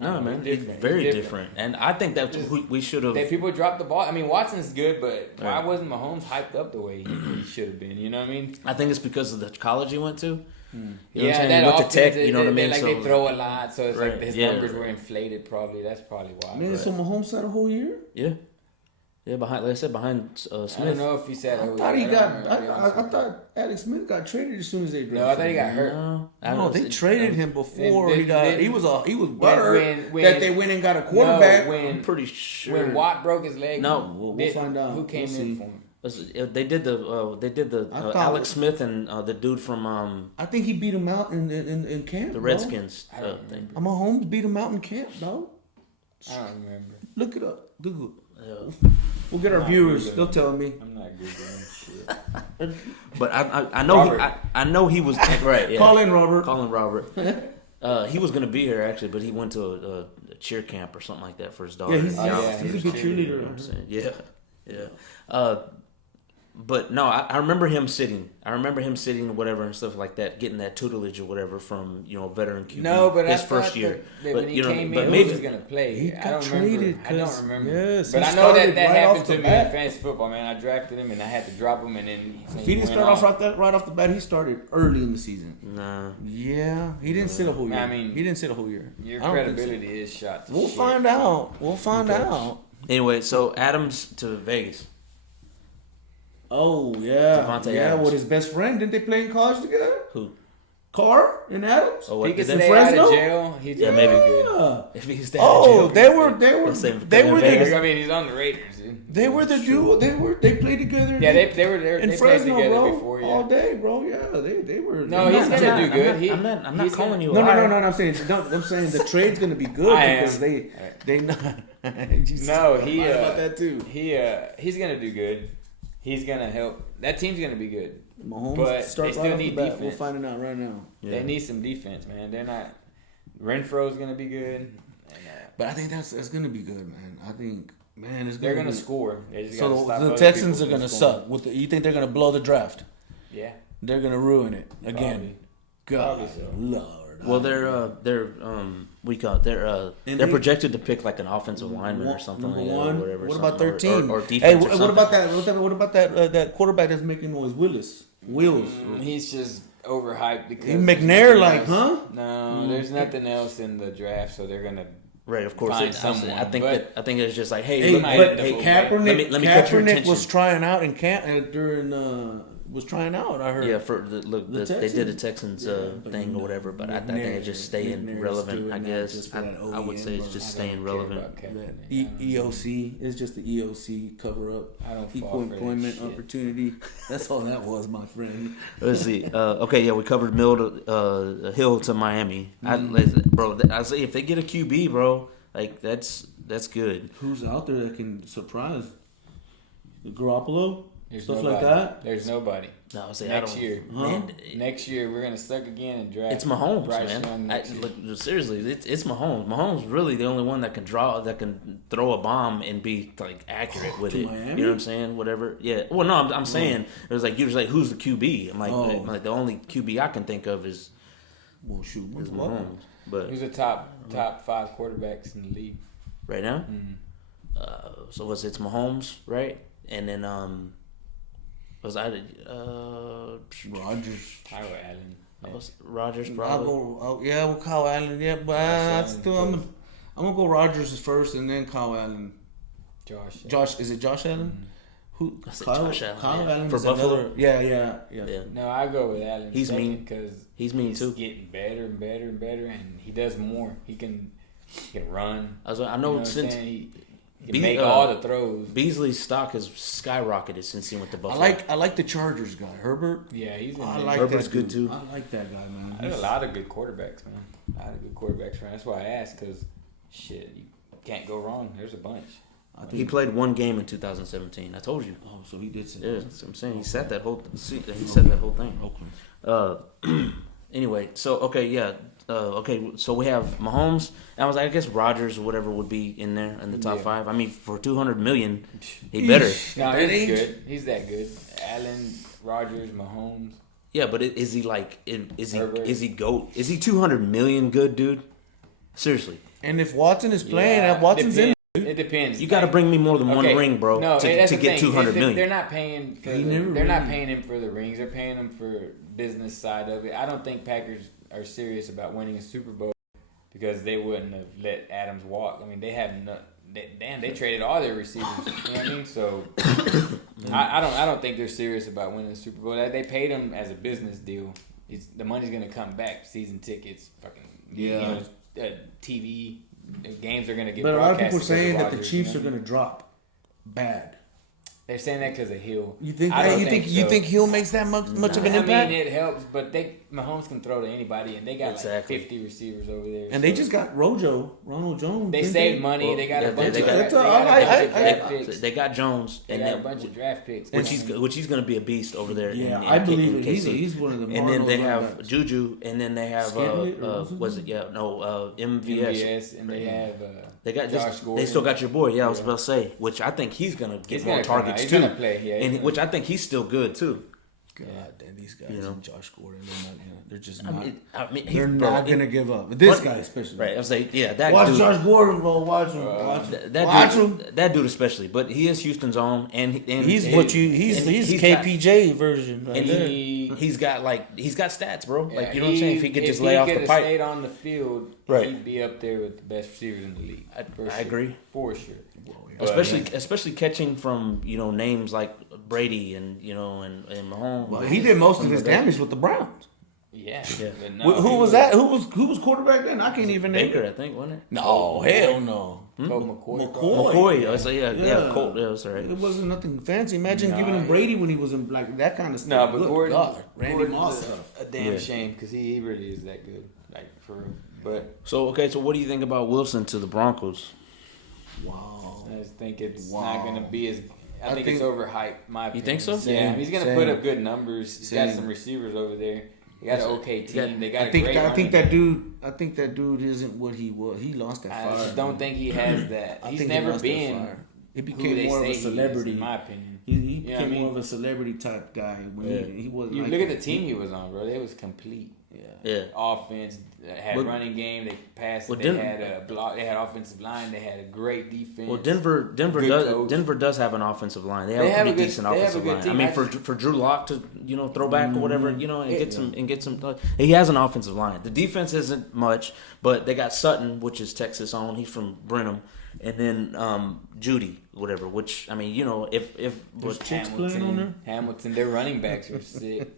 No, man, he's it's different. very He's different. And I think that we should have. That people drop the ball. I mean, Watson's good, but why Right. wasn't Mahomes hyped up the way he should have been? You know what I mean? I think it's because of the college he went to. You know what I'm Yeah, saying? that He went to offense, Tech, you know what I mean? Like So- they throw a lot, so it's Right. like his Yeah. numbers were inflated. Probably that's probably why. Man, so Mahomes sat a whole year? Yeah. Yeah, behind, like I said, behind Smith. I don't know if he said. I thought he got. I thought Alex Smith got traded as soon as they drafted. No, I thought he got him. hurt. No, I No, don't they know. traded him before he got. Then- He was butthurt when- that they went and got a quarterback. No, I'm pretty sure. when Watt broke his leg. No, we'll find out. Who came We'll in see. for him. They did the I thought- Alex Smith and the dude from I think he beat him out in camp. the bro. Redskins I don't thing. Mahomes beat him out in camp, dog. I don't remember. Look it up. Google. Yeah. We'll get our Not viewers. Googling. They'll tell me. I'm not googling shit. But I know Robert. I know he was right. Yeah. Call in, Robert. Calling Robert. He was gonna be here actually, but he went to a cheer camp or something like that for his daughter. Yeah, he's, yeah, he's a he's good cheerleader. You know cheerleader. what I'm saying? Yeah. But no, I remember him sitting. I remember him sitting or whatever and stuff like that, getting that tutelage or whatever from veteran QB. No, but his I first thought year. that But when he you know, came but in, maybe he was gonna play. He I got don't traded remember. I 'cause- don't remember. yes, but he I know that started that right happened off to the me bat. in fantasy football, man. I drafted him and I had to drop him, and then If he didn't start off right off the bat, he started early in the season. Nah. Yeah, he didn't sit a whole year. I mean, he didn't sit a whole year. Your I don't think so. credibility is shot. To We'll shit. find out. We'll find out. Anyway, so Adams to Vegas. Oh yeah, Devontae yeah. Adams. With his best friend, didn't they play in college together? Who? Carr and Adams. Oh, He what? could Did stay they, out Fresno? of jail. He's Yeah, maybe good. Yeah. if he stayed out of Oh, jail, they were Let's say they were Vegas. the I mean, he's on the Raiders. Dude. they were the duo. They played together. Yeah, they were there. in They played Fresno, together bro, before. all Yeah. day, bro. Yeah, they were. No, I'm he's not- gonna I'm do not- good. I'm not He's calling gonna- you. No, a liar. I'm saying I'm saying the trade's gonna be good I am. because they not. No, he lied about that too. He's gonna do good. He's gonna help. That team's gonna be good. Mahomes But starts they right still off the need bat. defense. We're finding out right now. Yeah. They need some defense, man. They're not. Renfro's gonna be good. And, But I think that's gonna be good, man. I think, man, it's they're gonna gonna be, score. They just gotta So stop the other Texans people are from gonna scoring. suck. You think they're gonna blow the draft? Yeah. They're gonna ruin it again. God, Probably so. Lord. Well, they're projected to pick like an offensive lineman or something like that, or whatever. What something, about 13? or defense? Hey, or what something. about that? What about that quarterback that's making noise, Willis? Wheels. He's just overhyped because McNair, like, huh? No, there's nothing else in the draft, so they're gonna. Right, of course. Find someone, I think it's just like, Hey, look, but hey, Kaepernick, let me catch your Kaepernick attention. was trying out in camp during was trying out. I heard. Yeah, for they did a Texans thing or whatever, but I think it's just staying relevant. I guess I would say it's just staying relevant. EOC is just the EOC cover up. I don't Equal employment opportunity. That's all that was, my friend. Let's see. Okay, yeah, we covered Hill to Miami. Bro, I say if they get a QB, bro, like that's good. Who's out there that can surprise? Garoppolo? There's Stuff nobody. like that? There's nobody. No, I say Next year. Man, Next year we're gonna suck again and draft. it's Mahomes, Bryce man. Young next year. Look, seriously, it's Mahomes. Mahomes really the only one that can throw a bomb and be like accurate with To it. Miami? You know what I'm saying? Whatever. Yeah. Well, no, I'm saying it was like you was like, who's the QB? I'm like the only QB I can think of is Mahomes. But Who's the top 5 quarterbacks in the league right now, Mm-hmm. so it's Mahomes, right? And then was I Rodgers. Tyler Allen. Rodgers I'll probably. go. Yeah, well, Kyle Allen. Yeah, but I'm gonna go Rodgers first and then Kyle Allen. Josh. Is it Josh Allen? Who? I said Kyle, Josh Allen, Kyle yeah. Allen For is Buffalo? another- Yeah. Yeah. No, I go with Allen. He's mean. because He's mean too. getting better and better and better, and he does more. He can run. I know You know what I'm since saying? He can make all the throws. Beasley's stock has skyrocketed since he went to I Buffalo. like the Chargers guy, Herbert. Yeah, he's in I there. like Herbert's that good dude. too. I like that guy, man. There's a lot of good quarterbacks, man. A lot of good quarterbacks, man. That's why I asked, because shit, you can't go wrong. There's a bunch. He played one game in 2017. I told you. Oh, so he did. Yeah, that's what I'm saying. He set that whole thing. Okay. Anyway, so okay, yeah. Okay, so we have Mahomes. And I was like, I guess Rodgers or whatever would be in there in the top 5. I mean, for $200 million, he better. No, he's good. He's that good. Allen, Rodgers, Mahomes. Yeah, but is he like? Is Herbert. he GOAT? Is he $200 million good, dude? Seriously. And if Watson is playing, Yeah, Watson's in. It depends. You got to bring me more than one ring, bro, No, to that's the get thing. $200 million. They're not paying for. They're not paying him for the rings. They're paying him for business side of it. I don't think Packers are serious about winning a Super Bowl because they wouldn't have let Adams walk. I mean, they have no. They traded all their receivers. You know what I mean? So I don't think they're serious about winning the Super Bowl. They paid him as a business deal. The money's gonna come back. Season tickets, fucking TV. Games are going to get But a lot of broadcasted. people are saying that the Rodgers, Chiefs you are know? going to drop bad. They're saying that because of Hill. You think I that? don't You so. think Hill makes that much of an I impact? mean, it helps, but Mahomes can throw to anybody, and they got Exactly. like 50 receivers over there. And they just got Ronald Jones. They didn't saved money. Well, they got a bunch they of got- draft picks. They got Jones, They and got a then bunch of draft picks. which he's going to be a beast over there. Yeah, in I believe in it. KC. He's one of the. And then they Marnos have running backs. Juju, and then they have MVS. MVS, and they have They got Josh Gordon. They still got your boy. Yeah, I was about to say, which I think he's gonna get He's more gonna come targets out. He's too. gonna play, yeah, and he's which I think he's still good too. God damn, these guys You know? and Josh Gordon, they're just I not. mean, he's They're bro, not it- gonna give up. This But- guy especially. Right, I was like, yeah, that Watch dude. Josh Gordon, bro. Watch him. Watch him. That dude, that dude especially, but he is Houston's own, and He's and- what you. He's and he's he's got- KPJ version. Right and there. he's got stats, bro. Yeah, like you know what I'm saying? If he could just lay off the could have pipe, stayed on the field, Right. he'd be up there with the best receivers in the league. I agree. For sure. especially catching from names like Brady and and Mahomes. Well, he did most of his damage with the Browns. Yeah. Yeah. But no, Who was that? Who was quarterback then? I can't even name Baker, it. I think, wasn't it? No, hell no. Colt McCoy. McCoy. I say yeah, Colt. Yeah, that's all right. It wasn't nothing fancy. Imagine giving him Brady when he was in like that kind of No, stuff. but Good Gordon, God, Randy Gordon's Moss stuff. a damn shame because he really is that good, like for real. But So what do you think about Wilson to the Broncos? Wow. I just think it's not gonna be as. I think it's think- overhyped. My opinion. think so? Yeah, Same, he's gonna same. put up good numbers. He's got Same. some receivers over there. They got an okay team. They got I a think great. I think running that dude isn't what he was. He lost that I fire. just don't think he has that. I He's think he never lost that been. fire. He became more of a celebrity, in my opinion. He became more of a celebrity type guy. When he was. You look at the team he was on, bro. They was complete. Yeah. Offense, had running game. They passed. They had a block. They had offensive line. They had a great defense. Well, Denver does have an offensive line. They have a pretty decent offensive line. Team. I mean, for Drew Lock to throw back or whatever, and get some. He has an offensive line. The defense isn't much, but they got Sutton, which is Texas own. He's from Brenham, and then Judy, whatever. Which I mean, if Hamilton, their running backs are sick.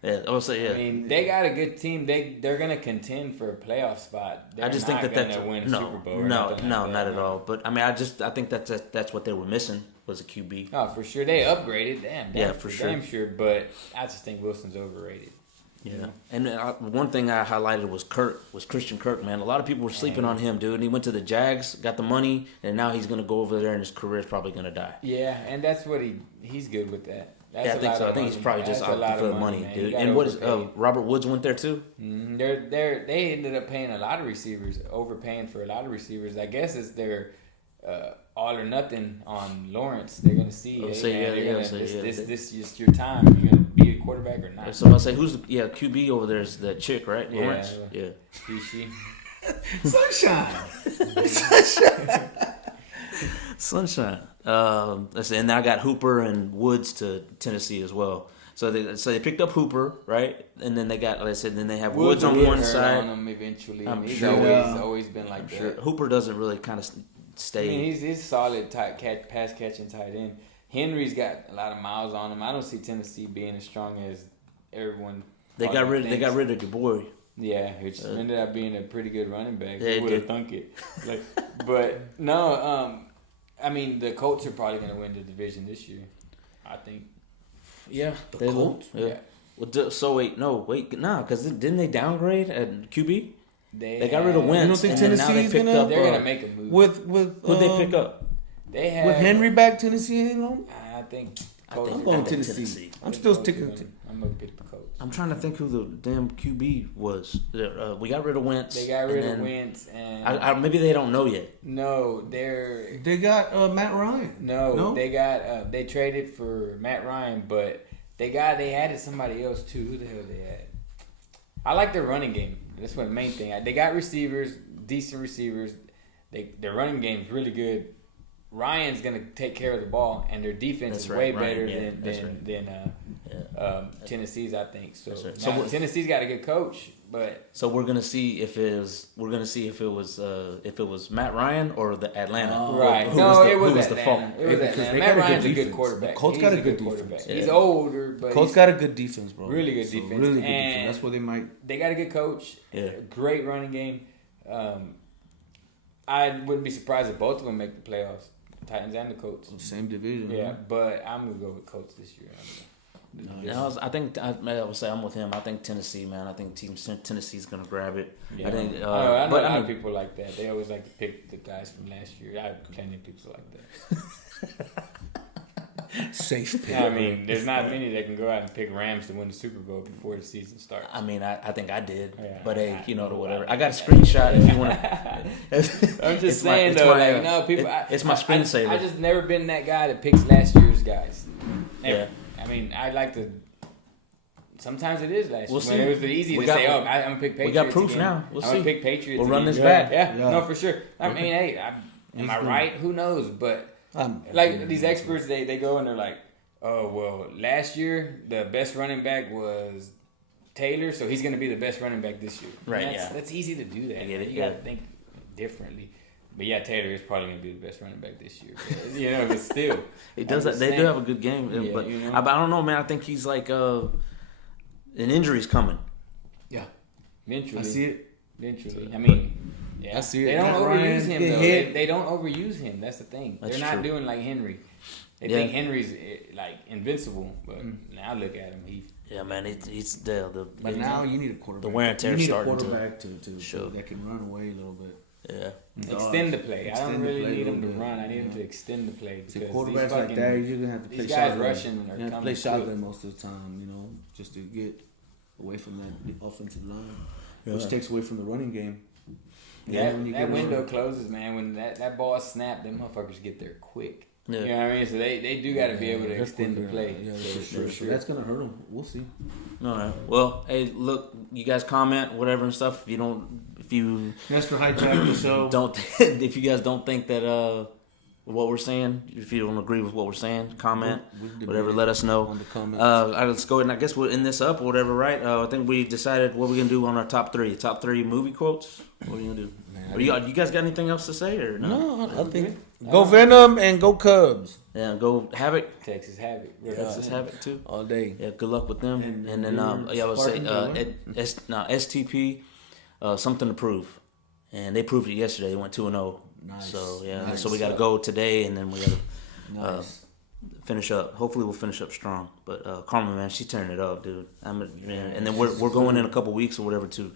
Yeah, I would say I mean, they got a good team. They're gonna contend for a playoff spot. I just think that's win a Super Bowl. Not at all. But I mean, I think that's what they were missing was a QB. Oh, for sure, they upgraded. Damn, for sure. Damn sure. But I just think Wilson's overrated. Yeah, and one thing I highlighted was Christian Kirk, man. A lot of people were sleeping on him, dude. And he went to the Jags, got the money, and now he's gonna go over there, and his career is probably gonna die. Yeah, and that's what he's good with that. I think so. I think he's probably just out for the money, dude. And what is Robert Woods went there too? They ended up paying a lot of receivers, overpaying for a lot of receivers. I guess it's their all or nothing on Lawrence. They're gonna see. This is just your time. You're gonna be a quarterback or not. So I say, who's QB over there is the chick, right? Yeah, Lawrence. Yeah. She. Sunshine. Let's see, and now I got Hooper and Woods to Tennessee as well. So they picked up Hooper, right? And then they got, like I said, then they have Woods on one side. On him eventually. He's sure. always been like that. Sure. Hooper doesn't really kind of stay. I mean, he's solid pass catching tight end. Henry's got a lot of miles on him. I don't see Tennessee being as strong as everyone. They got rid of your boy. Yeah, which ended up being a pretty good running back. Who would have thunk it? But no, I mean the Colts are probably going to win the division this year. I think. Yeah, the Colts. Yeah. Well, so because didn't they downgrade at QB? They got rid of Wentz. You don't think Tennessee's gonna? They're gonna make a move. Who'd they pick up? They had with Henry back. Tennessee ain't long. I think I'm going Tennessee. I'm still sticking to. I'm gonna pick the Colts. I'm trying to think who the damn QB was. We got rid of Wentz. They got rid of Wentz, and maybe they don't know yet. No, they got Matt Ryan. No, they got they traded for Matt Ryan, but they added somebody else too. Who the hell they had? I like their running game. That's what the main thing. They got receivers, decent receivers. Their running game's really good. Ryan's gonna take care of the ball, and their defense is way better than Tennessee's, I think. So Tennessee's got a good coach, but so we're gonna see if it was Matt Ryan or the Atlanta. Right? It was Atlanta. It was Atlanta. Matt Ryan's a good quarterback. The Colts got a good defense. Yeah. He's older, but Colts got a good defense, bro. Really good defense. Really good defense. That's what they might. They got a good coach. Yeah. Great running game. I wouldn't be surprised if both of them make the playoffs. Titans and the Colts. Same division. Yeah, but I'm gonna go with Colts this year. I would say I'm with him. I think Tennessee, man. I think Tennessee's gonna grab it. Yeah. I think. I know a lot of people like that. They always like to pick the guys from last year. I have plenty of people like that. Safe pick. I mean, there's not many that can go out and pick Rams to win the Super Bowl before the season starts. I mean, I think I did, but whatever. I got a screenshot if you want to. I'm just saying people. It's my screensaver. I just never been that guy that picks last year's guys. Never. Yeah. I mean, I like to. Sometimes it is last year. See. When it was easy to say, I'm gonna pick Patriots. We got proof again. now. We'll I'm see. gonna pick Patriots. We'll run again. this back. Yeah, no, for sure. I mean, am I right? Who knows? But these experts, they go and they're like, oh well, last year the best running back was Taylor, so he's gonna be the best running back this year. Right. That's easy to do that. I get it. You gotta think differently. But yeah, Taylor is probably gonna be the best running back this year. But still, he does. They do have a good game, but I don't know, man. I think he's like an injury's coming. Yeah, eventually. I see it. Eventually, I mean, I see it. They don't overuse him though. They don't overuse him. That's the thing. That's They're not true. doing like Henry. They think Henry's like invincible, but now look at him. Yeah, man, he's the. But now you need a quarterback. The wear and tear starting to. You need a quarterback that can run away a little bit. Yeah. Extend the play. I don't really need him to run. I need him to extend the play. See, quarterbacks like that, you're gonna have to play these guys shotgun. rushing You have to play shotgun most of the time, just to get away from that offensive line, which takes away from the running game. That window closes, man. When that ball is snapped, them motherfuckers get there quick. Yeah. You know what I mean? So they do got to be able to extend the play. Yeah, for sure. That's gonna hurt them. We'll see. All right. Well, hey, look, you guys comment whatever and stuff. If you Nestor hijacked the show. if you guys don't think that what we're saying, if you don't agree with what we're saying, comment whatever. Let us know. On the comments. Let's go ahead and I guess we'll end this up or whatever, right? I think we decided what we're gonna do on our top three movie quotes. What are you gonna do? You guys got anything else to say or no? No, I think go Venom and go Cubs. Yeah, go Havoc. Texas Havoc. Texas Havoc too. All day. Yeah, good luck with them. And then I would say STP, something to prove, and they proved it yesterday. They went 2-0. Nice. So yeah, Nice. so we got to go today, and then we got to Nice. finish up. Hopefully, we'll finish up strong. But Karma, man, she's turning it up, dude. And then we're going in a couple weeks or whatever to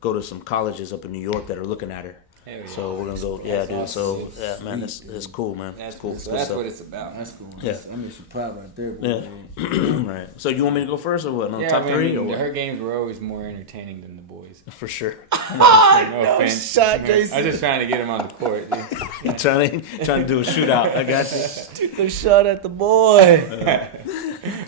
go to some colleges up in New York that are looking at her. So we're gonna go, dude. So yeah, man, that's cool, man. That's cool. So that's what it's about. That's cool. Yeah. I mean, she's proud right there. Boy. Yeah. Right. So you want me to go first or what? No, top three or what? Her games were always more entertaining than the boys. For sure. No offense. Shot, Jason. I was just trying to get him on the court. Dude. trying to do a shootout. I got you. Took a shot at the boy.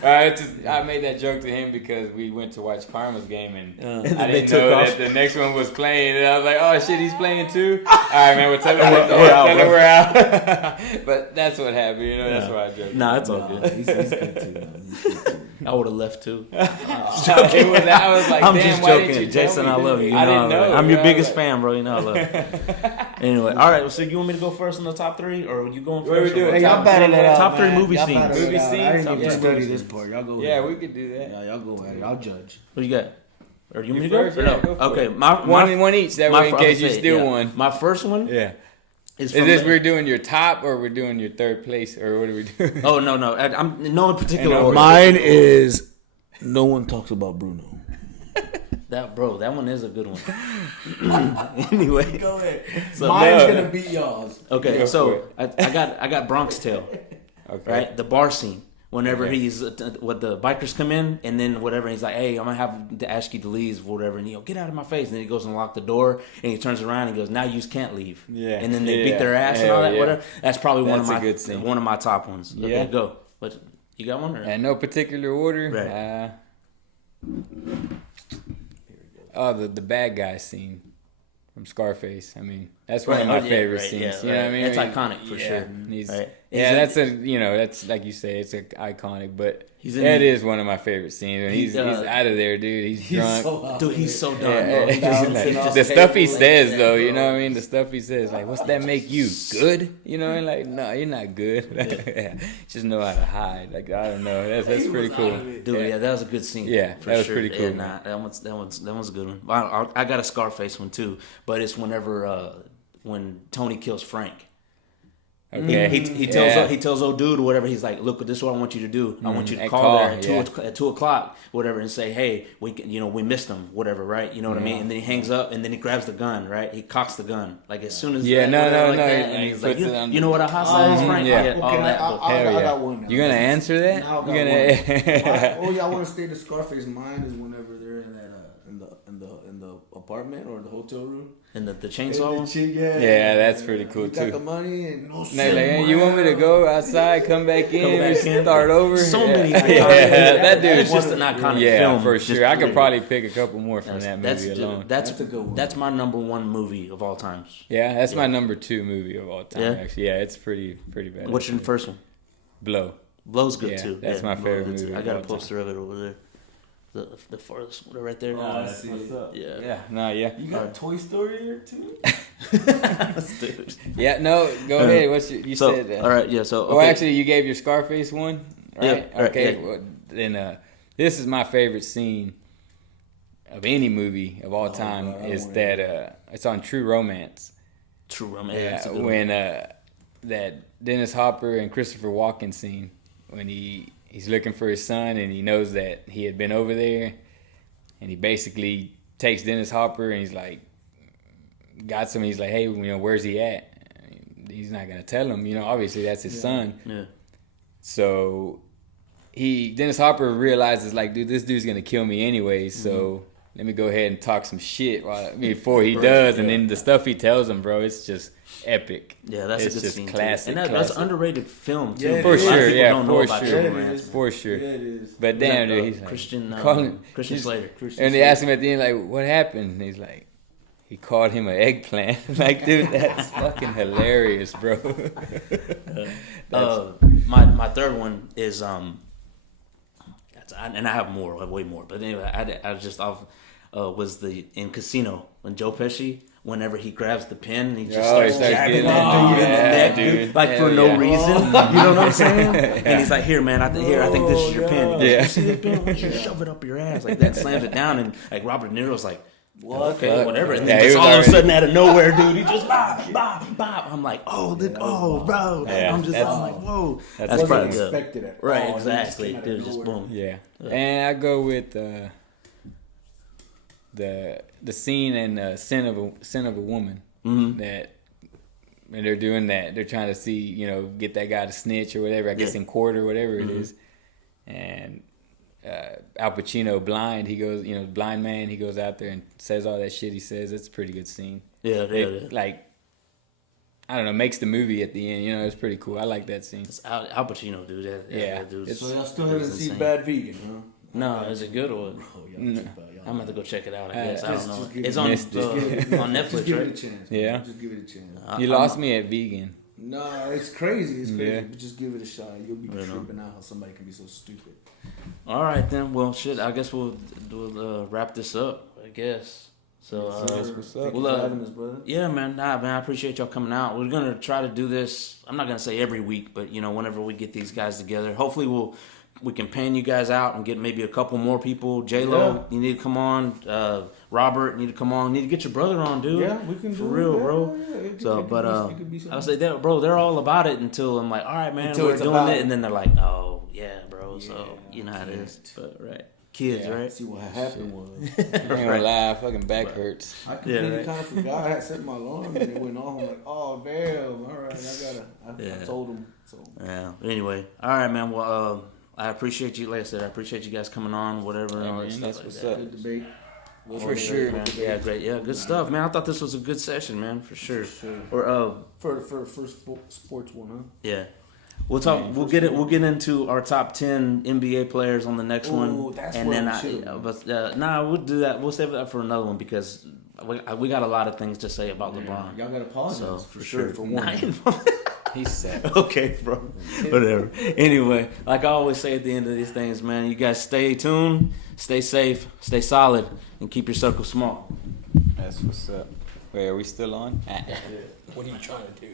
I made that joke to him because we went to watch Karma's game and I they didn't took know off. that the next one was playing and I was like, oh shit, he's playing too? Alright man, we'll tell him we're out. But that's what happened, you know, that's why I joked. Nah, it's all good. He's good too. He's good too. I would have left too. I was like, I'm damn, just why didn't joking. you tell Jason, me, I love you. I didn't know. I'm your you know, biggest like- fan, bro. You know I love you. Anyway, all right. So you want me to go first in the top three, or are you going first? What are we or doing? what? Hey, y'all battle it out. Top three man. movie Y'all scenes. battle it Movie out. scenes? I didn't Top even three study movie this scenes. part. Y'all go Yeah, ahead. we could do that. Yeah, y'all go at it. I'll judge. What you got? Or you want me to You go? first? Or Yeah, no? go for Okay, it. my One each, that way in I case was you saying, steal yeah. one. My first one Yeah. is Is from this we're doing your top or we're doing your third place or what are we doing? Oh no, I'm no in particular And, order. Mine is no one talks about Bruno. That one is a good one. Anyway, Go ahead. so Mine's gonna beat y'all's. okay, Go so for I got Bronx Tale. Okay. Right, the bar scene. Whenever Okay. he's what the bikers come in, and then whatever he's like, "Hey, I'm gonna have to ask you to leave, whatever," and he'll get out of my face. And then he goes and lock the door, and he turns around and goes, "Now you can't leave." Yeah. And then they beat Yeah. their ass and Hell all that. yeah. Whatever. That's probably That's a good scene. one of my top ones. Okay, Yeah. go. But you got one? Or? In no particular order. Right. The bad guy scene from Scarface. I mean, that's one of Right, my yeah, favorite right, scenes. yeah, you know what I mean? It's iconic for sure. He's, Right. Yeah, He's that's like you say, it's iconic. But He's in that the- is one of my favorite scenes. And he's out of there, dude. He's drunk. Dude, he's so done. Yeah, Bro. He just- like, he just the stuff he table says like though, that, you know bro. what I mean? The stuff he says, like, what's that make you good? You know, and like, no, you're not good. Just know how to hide. Like, I don't know. That's pretty cool. Dude, yeah, that was a good scene. Yeah, for that was sure. pretty cool, Yeah, man. that one's a good one. I got a Scarface one too, but it's whenever when Tony kills Frank. Okay. He tells old dude or whatever. He's like, look, this is what I want you to do. I want you to And call there call, at 2:00, whatever, and say, hey, we missed him, whatever, right? You know what I mean? And then he hangs up and then he grabs the gun, right? He cocks the gun like as soon as whatever, like that, and he's like, you know what a hostile is, Frank? yeah. Yeah, all Okay, that. I got one now. You gonna answer that? Now I got You gonna? Oh, y'all want to stay to Scarface? Mine is whenever they're in that in the apartment or the hotel room. And the chainsaw one. Yeah, that's pretty cool, you got too. the money and no Like, shit. hey, you want me to go outside, come back in, back in. start over? So yeah. many. Yeah, iconic- that dude is just an iconic Yeah, film. for Just sure. I could period. probably pick a couple more from that movie alone. That's a good one. That's my number one movie of all times. Yeah, that's my number 2 movie of all time. Yeah? Actually, yeah, it's pretty bad. What's your first one? Blow? Blow's good Yeah, too. that's my favorite Blow's- movie I of got a all time. poster of it over there. The farthest one right there. What's up? Yeah. Yeah, no, yeah, You got Toy Story here too? Dude. yeah. No, go ahead. What's you So said? all right, yeah. So okay. Oh, actually, you gave your Scarface one, right? Yeah, right, Okay. yeah. Well, then this is my favorite scene of any movie of all time. God, I Is wanna that it's on True Romance. True Romance. Yeah, that's a good when that Dennis Hopper and Christopher Walken scene when he's looking for his son and he knows that he had been over there, and he basically takes Dennis Hopper and he's like, got some. He's like, hey, where's he at? He's not gonna tell him. Obviously that's his son. Yeah. So Dennis Hopper realizes like, dude, this dude's gonna kill me anyway. So let me go ahead and talk some shit before he does, and then the stuff he tells him, bro, it's just epic. Yeah, that's it's a good just scene classic. And that's underrated film too. Yeah, for sure. Yeah, don't know for about sure. Children Ranch, For sure. Yeah, it is. But damn, dude, he's like, Christian Slater. and they ask him at the end, like, what happened? And he's like, he called him an eggplant. Like, dude, that's fucking hilarious, bro. My third one is and I have more, way more. But anyway, I just off was in Casino when Joe Pesci. Whenever he grabs the pen, he just starts jabbing that dude in the neck, dude. Like for no reason. You know what I'm saying? And he's like, "Here, man, I think this is your pen." He goes, "You see this pen? Why don't you shove it up your ass?" Like that, slams it down, and like Robert De Niro's like, "What? Okay, whatever." And then just all of a sudden, out of nowhere, dude, he just bop, bop, bop. I'm like, "Oh, bro!" Yeah, I'm like, "Whoa!" That's Wasn't probably good. expected at all. Right, He exactly. came out of Dude, just nowhere. boom. Yeah. And I go with the scene in Sin of a Woman. Mm-hmm. That when they're doing that, they're trying to see, get that guy to snitch or whatever, I guess in court or whatever it is. And Al Pacino, blind, he goes, blind man, he goes out there and says all that shit he says. It's a pretty good scene. Yeah, It, like, I don't know, makes the movie at the end. It's pretty cool. I like that scene. It's Al Pacino, dude. That dude. So y'all still haven't seen Bad Vegan, huh? No, is it good or? Y'all I'm gonna have to go check it out. I guess I don't know. just give It's it- on Missed it. on Just Netflix, give it a right? chance. Yeah. Man. Just give it a chance. You lost me at vegan. No, it's crazy. It's crazy. Yeah. But just give it a shot. You'll be tripping out how somebody can be so stupid. All right then. Well, shit. I guess we'll wrap this up. I guess. So That's what's up. well, Thank you for having us, brother. yeah, man. I appreciate y'all coming out. We're gonna try to do this. I'm not gonna say every week, but whenever we get these guys together, hopefully we can pan you guys out and get maybe a couple more people. J-Lo, you need to come on. Robert, you need to come on. You need to get your brother on, dude. Yeah, we can for do real, it. bro. Yeah. So, but it could be I would say that, bro, they're all about it until I'm like, all right, man, Until we're it's doing about it, it. and then they're like, oh yeah, bro. So Yeah, you know how it is. can't. But right, kids, right? See what happened was. I ain't gonna lie, fucking back hurts. I completely right. kind of forgot. I had set my alarm and it went off. I'm like, oh damn! All right, I told him. So Yeah. Anyway, all right, man. Well, I appreciate you. Like I said, I appreciate you guys coming on. Whatever. and all that man, stuff that's like what's that. up. good debate. For sure. Man. Yeah, great. Yeah, good stuff, man. I thought this was a good session, man, for sure. Or For the first sports one, huh? yeah. We'll talk. Man, We'll get it. We'll get into our top 10 NBA players on the next one, that's and what then we should. we'll do that. We'll save that for another one because we got a lot of things to say about LeBron. Y'all got to apologize So for sure for one. He's sad. Okay, bro. Whatever. Anyway, like I always say at the end of these things, man, you guys stay tuned, stay safe, stay solid, and keep your circle small. That's what's up. Wait, are we still on? What are you trying to do?